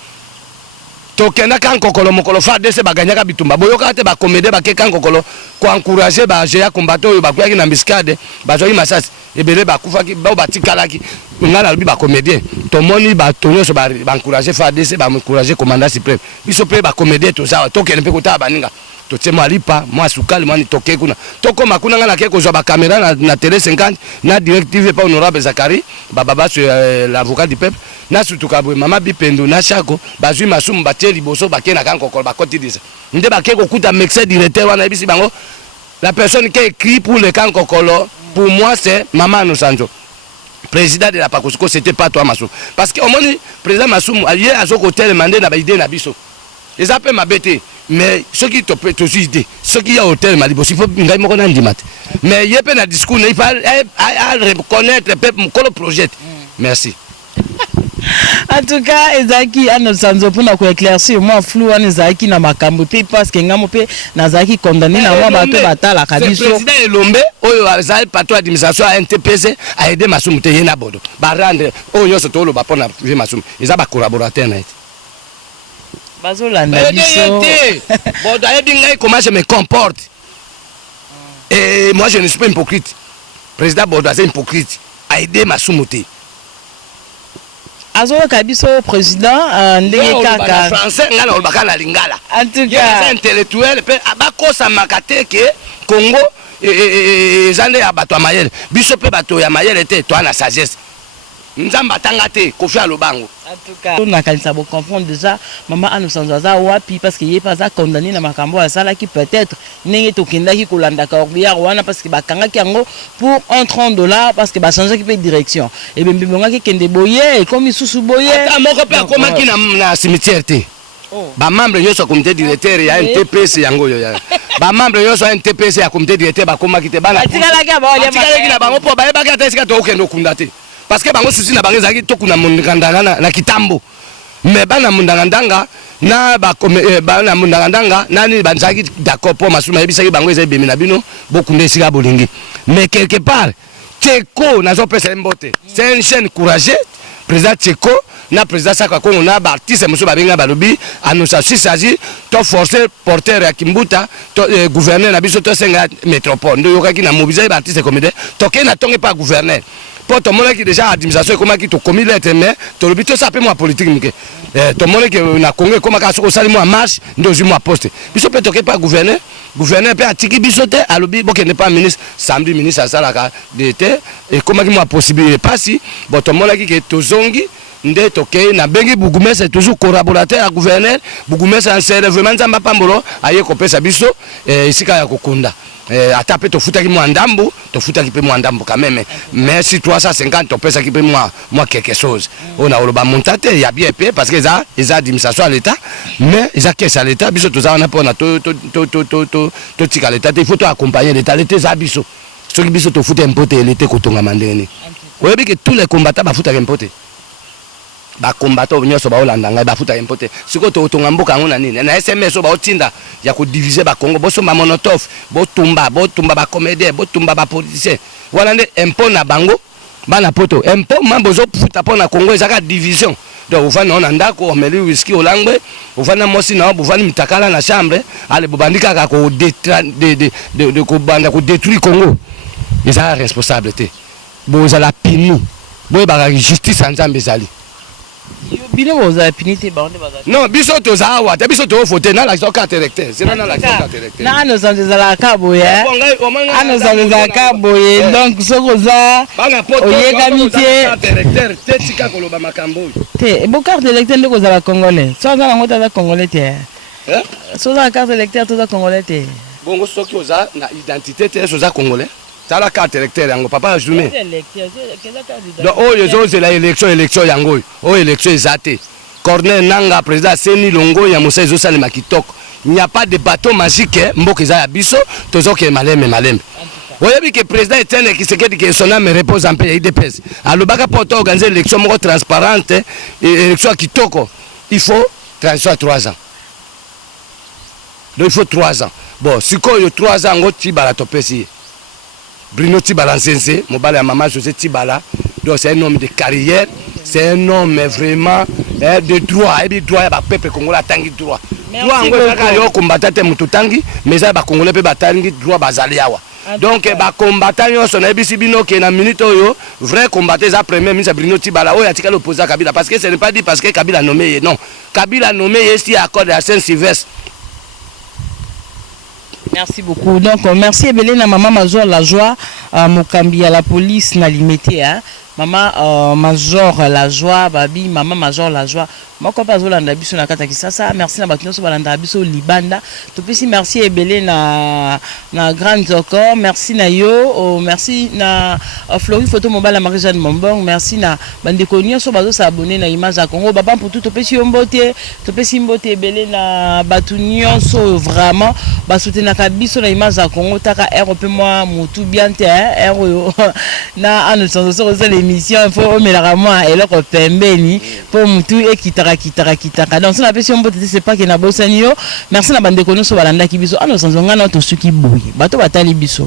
to kenda kan kokolo mokolo fa dese baganyaka bitumba boyoka te ba comédie ba ke kan kokolo ko encourager ba jeya combattant oyo ba kuyaki na miskade ba zoyi masasi ebele ba kufaki ba batikalaki ngala lobi ba comédien to moni ba tonyoso ba encourager fa dese ba encourager commandant suprême biso pe ba comédien to za to kende pe ko ta baninga totsema lipa mwa sukali mwani toke kuna toko makuna ngala ke kozwa ba caméra na télé 50 na directive pa honorable Zakari baba l'avocat du peuple na sutuka bwe mama Bipendo na Shako bazwi Massoum batie liboso bakena kan kokolo bakoti disa nde bake kokuta médecin directeur wana ebisi bango la personne qui a écrit pour le kan kokolo pour moi c'est Maman Nosanzo président de la Pakosiko c'était pas toi Massoum parce que au moins président Massoum allié à son côté demandé na ba idée na biso les appels m'a bêté mais ce qui te peut aussi idée ce qui a hôtel Malibo il faut ngai moko na ndimat mais il y a pas na discours il faut reconnaître peuple mon projet merci en tout cas ezaki anosanzo pona ko éclaircir moi flou wana ezaki na makambo pe parce que ngamo pe nazaki condamné na moi bato batala kabiso président Elombe oyo azali patron administration à NTPC a aidé Massoum te yena bodo ba rendre oyo so tolo ba pona vie Massoum eza ba collaborateur na ete bazolanda biso bon d'ailleurs ngai comment je me comporte et moi je ne suis pas hypocrite président Bodo c'est hypocrite a aidé Masumuti azo kabiso président ndenge kaka français ngana olbaka na lingala en tout cas intellectuel pe abakosa makate ke Congo ezande ya bato ya mayele biso pe bato ya mayele te to na sagesse nzamba tanga te Kofi Alobango en tout cas on a kanisa bo comprendre déjà maman anu sanzaza wapi parce que yé pas ça condamné na makambo ya sala qui peut-être ndenge to kindaki kolanda Corbière wana parce que bakanga kiango pour $30 parce que ba changer qui peut direction et bien bimonga ki kende boye comme isusu boye ata moko pe akoma ki na cimetière te ba membre yoso comité directeur ya NTPC yango yo ya ba membre yoso NTPC ya comité directeur ba koma ki te bana atikala ka ba atikala ki na bango po ba yeba ka tesika to okendo kunda te parce que bango souci na bango zaki to kuna mundangandanga na kitambo mais bana mundangandanga na ba bana mundangandanga nani banzaki d'accord pour masuma yebisa ki bango ezai bemi na bino bokunda esika bolingi mais quelque part Tcheko nazo pesa mbote c'est une chaîne courageux président Tcheko na président Saka Kongo na ba artiste monsieur babenga balobi annonce si s'agit to forcer porteur ya Kimbuta to gouverneur na biso to senga métropole ndo yokaki na mobiliser ba artiste comédien to ke na tonge pas gouverneur pour to mona ki déjà administration comment ki to commis lettre mais to lobi to sape moi politique mike to mona ki na Congo comment ka so sali moi marche ndo zi moi poste biso pe to ke pas gouverneur pe atiki biso te alobi bokende pas ministre samedi ministre asalaka d'été et comment ki moi possibilité pas si bon to mona ki ke to zongi nde toke na bengi Bougumesa toujours collaborateur à gouverneur Bougumesa en vraiment nzamba pambolo aye kopesa biso isika ya kokunda ata pe tofutaki mwa ndambu tofutaki pe mwa ndambu quand même mais si 350 topesa ki pe moi quelque chose on a oloba montate ya bien pe parce que ça administration à l'état mais ça caisse à l'état biso toza na pona to tika l'état il faut to accompagner l'état za biso soki biso tofuta impote l'état kotonga mandeni oyebi que tous les combattants bafuta impote ba combattant nyoso ba olanda ngai ba futa impote siko to tonga mboka ngona nini na SMS ba otinda ya ko diviser ba Congo boso ba monotov bo tumba ba comédien bo tumba ba politicien wala nde impôt na bango bana poto impôt mambo zo futa pona Congo ezaka division donc ufana on ndako omeli whisky olangwe ufana mosi na obufana mitakala na chambre ale bobandika ka ko de ko banda ko détruire Congo ezaka responsabilité boza la pinu boye ba justice nzambe zali bino boza pinité bande baza non biso toza wa te biso to voter na la carte électeur c'est na la carte électeur na no sanza la kabo ya ano sanza kabo ye donc sokoza oyeka mitie carte électeur te tika koloba makambo te bo carte électeur ndeko za la congolais so za ngota za congolais te so za carte électeur to za congolais te bongo soki oza na identité te so za congolais la carte électeur yango papa journée donc oyo la élection yango oyo élection ezate Corneille Nanga président Seni Longo ya Moussa ezosalema kitoko il n'y a pas de bateau magique mboka eza ya biso tozoke maleme oyebi que président Etienne Tshisekedi que son âme repose en paix ya IDPS alobaka poto organiser élection moko transparente élection kitoko il faut transition à 3 ans donc il faut 3 ans bon sikoyo 3 ans ngo tibala topesi Bruno Tibala Nsense, mobile à maman José Tibala, donc c'est un homme de carrière, c'est un homme vraiment de droit, et de droit, il peuple congolais tangi droit. Droit en gros, combattant mututangi, mais ça va congolais peut batangi droit bazaliawa. Donc ba combattant yo son ebisi bino ke na minute yo vrai combattant za premier ministre Bruno Tibala o yatika l'opposant Kabila parce que ce n'est pas dit parce que Kabila a nommé non. Kabila a nommé ici à accord de Saint-Sylvestre. Merci beaucoup. Donc, merci Ebelena, maman Major la joie, Mokambi à la police n'a limité, hein. Maman Major la joie, babi, maman Major la joie. Moi, quand pas Zolanda biso na kata kisasa, merci na batino so balanda biso libanda. Tout petit merci Ebelena na grande encore, merci na yo, merci na Flori photo mobile à Marie-Jeanne Mombong, merci na bande konyo so bazo s'abonner na image à Congo, baba pour tout petit mbote, tout petit mbote Ebelena batunyo so vraiment ba soutenir ka biso na image à Congo taka RP moi mutu bien te RO na anu so l'émission faut melaka moi et loko pembeni pour mutu ekitaka kitaka donc ça la question mbote c'est pas que na bosani yo merci na bande kono so balanda ki biso ano sanzonga na to suki boye bato batali biso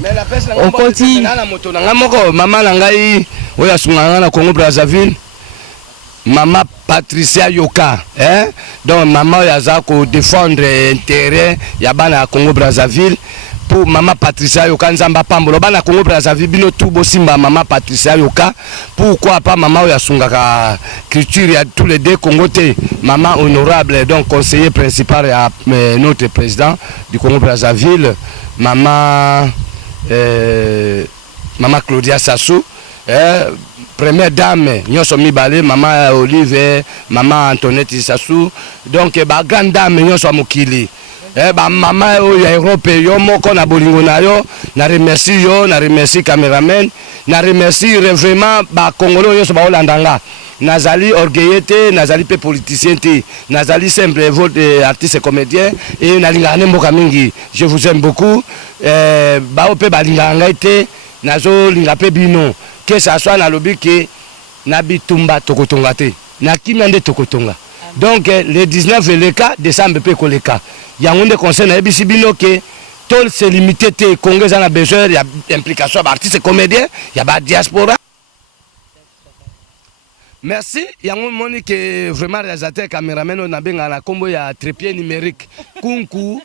au koti na moto na ngamoko mama na ngai oya sunga na Congo Brazzaville Maman Patricia Yoka, donc maman yaza ko défendre intérêt ya bana Congo Brazzaville pour maman Patricia Yoka nzamba pambolo bana Congo Brazzaville bino tout bosimba maman Patricia Yoka pourquoi pas maman Oyasungaka culture ya tous les deux Congo te maman honorable donc conseiller principal à notre président du Congo Brazzaville maman maman Claudia Sassou première dame nyonso mibale maman Olive maman Antoinette Sassou donc ba grande dame nyonso mokili ba maman ya Europe yo moko na bolingo na yo na remercie cameraman na remercie vraiment ba congolais nyonso ba olandanga nazali orgueillete nazali pe politicien te nazali simple vote artiste comédien et nalinga ne mboka mingi je vous aime beaucoup ba ope ba linga ngai te nazo linga pe bino que ça soit na lobby que na bitumba tokotonga te na kimia nde tokotonga donc le 19 le cas décembre pe ko le cas yango nde conseil na ebisi bino que tout se limité te Congo za na besoin ya implication ba artiste comédien ya ba diaspora. Merci yango moni que vraiment réalisateur cameraman on a benga na kombo ya trépied numérique kunku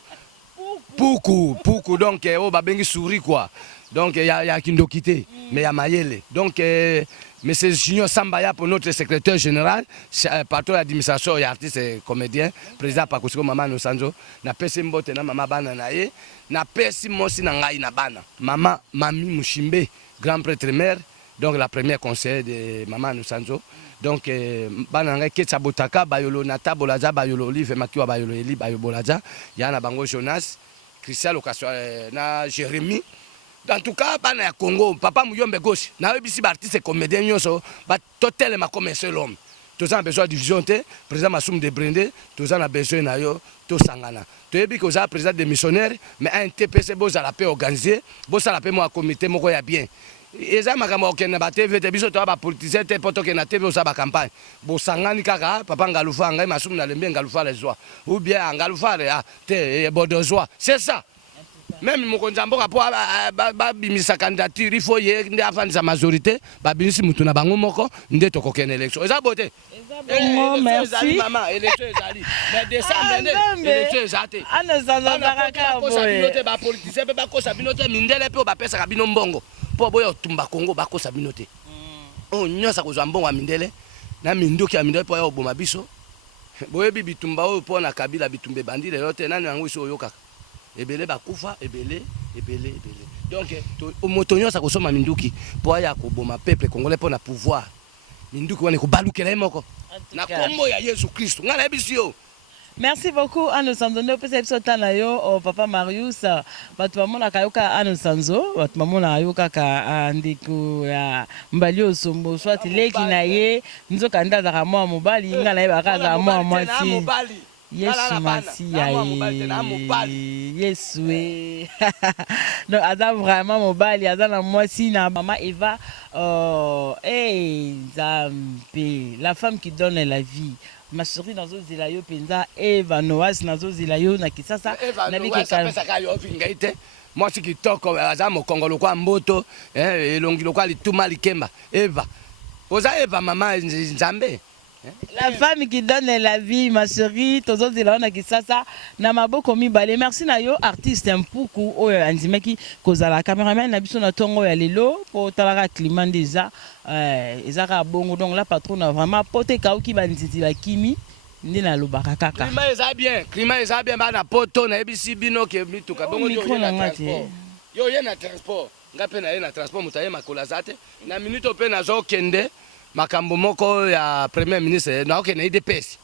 puku donc o ba bengi souris quoi. Donc il y a Kindokité, mais il y a Mayele. Donc M. Junior Sambaya pour notre secrétaire général, patron de l'administration et artiste et comédien, président Pakosiko Maman Nosanzo, na pesi mbote na mama bana na ye, na pesi mosi na ngai na bana. Maman Mami Mushimbe, grand prêtre mère, donc la première conseillère de Maman Nosanzo. Donc bana ngai Ketsa Botaka, Bayolo Nata Bolaza, Bayolo Olive, Makiwa Bayolo Eli, Bayolo Bolaza, Yana Bango Jonas, Christian Location na Jérémy. Dans tout cas, bana ya Congo, papa Mouyombe gauche, na ebisi ba artiste comédien nyonso, ba totalement comme un seul homme. Tous en besoin de division te, président Massoum de Brende, tous en besoin na yo, to sangana. To ebi ko za président des missionnaires, mais un TPC boza la paix organisé, boza la paix mo comité moko ya bien. Eza makambo okena ba TV te biso to ba politicien te poto ke na TV osa ba campagne. Bo sangani kaka papa Ngalufa ngai Massoum na lembe Ngalufa les joie. Ou bien Ngalufa te bodozoa. C'est ça. Même mon konzamboka po ba bimisa candidature il faut ye nde afandi sa majorité ba binisi mutu na bango moko nde tokokena élection eza bote merci maman élection ezali mais décembre nde élection ezate ana sanza baraka boye ba politicien pe ba kosa binote mindele pe ba pesa kabino mbongo po boyo tumba Congo ba kosa binote o nyosa kozwa mbongo ya mindele na minduki ya mindele po ya oboma biso boye bitumba o po na kabila bitumbe bandile yote nani yango iso yoka ebele bakufa ebele. Donc motonyo sa kosoma minduki po ya koboma peuple congolais pour na pouvoir minduki wana ko balukela moko na kombo ya Yesu Christ ngala ebisio. Merci beaucoup Ano Sanzo no pesa episode na yo papa Marius batu bamona kayoka Ano Sanzo batu bamona ayoka ka ndiku ya mbali osombo soit leki na ye nzoka ndaza ka mwa mobali ngala yeba kaza mwa mwasi Yesu Masia Yesu donc ada vraiment mobali ada na mwasi na maman Eva Zampe la femme qui donne la vie ma chérie dans Zilayo penza Eva Noas na Zilayo na kisasa na biki ka yo vingaite moi si kitoko azamo kongolo kwa mboto elongi lokwa lituma likemba Eva oza Eva maman Nzambe. La femme qui donne la vie, ma chérie, tozo zilana kisasa na maboko mibale. Merci na yo artiste mpuku oyo andimaki kozala cameraman na biso na tongo ya lelo po talaka climat déjà ezaka bongo donc la patronne a vraiment poté kauki banditi la kimi ndina lobaka kaka. Climat est bien bana poto na ebisi bino ke mituka bongo yo na transport. Yo na transport. Ngape na na transport mutaye makola zate na minute pe na zo kende makambo moko ya premier ministre na okene IDPS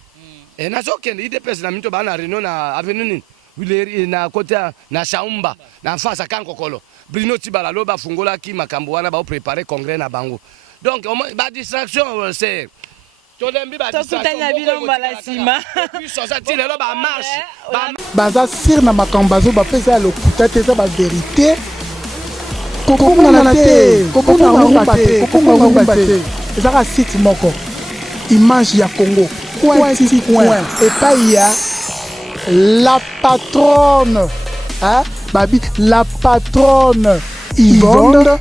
na zo kende IDPS na minto bana réunion na avenue nini Wileri na côté na Shaumba na face Kankokolo Bruno Tibala loba fungola ki makambo wana ba préparer congrès na bango donc ba distraction c'est tolembi ba distraction puis ça tire là ba marche baza sir na makambo bazo ba pesa lokuta te za ba vérité kokonga na te kokonga te ezaka site moko image ya Congo point et pas il y a la patronne babi la patronne Yvonne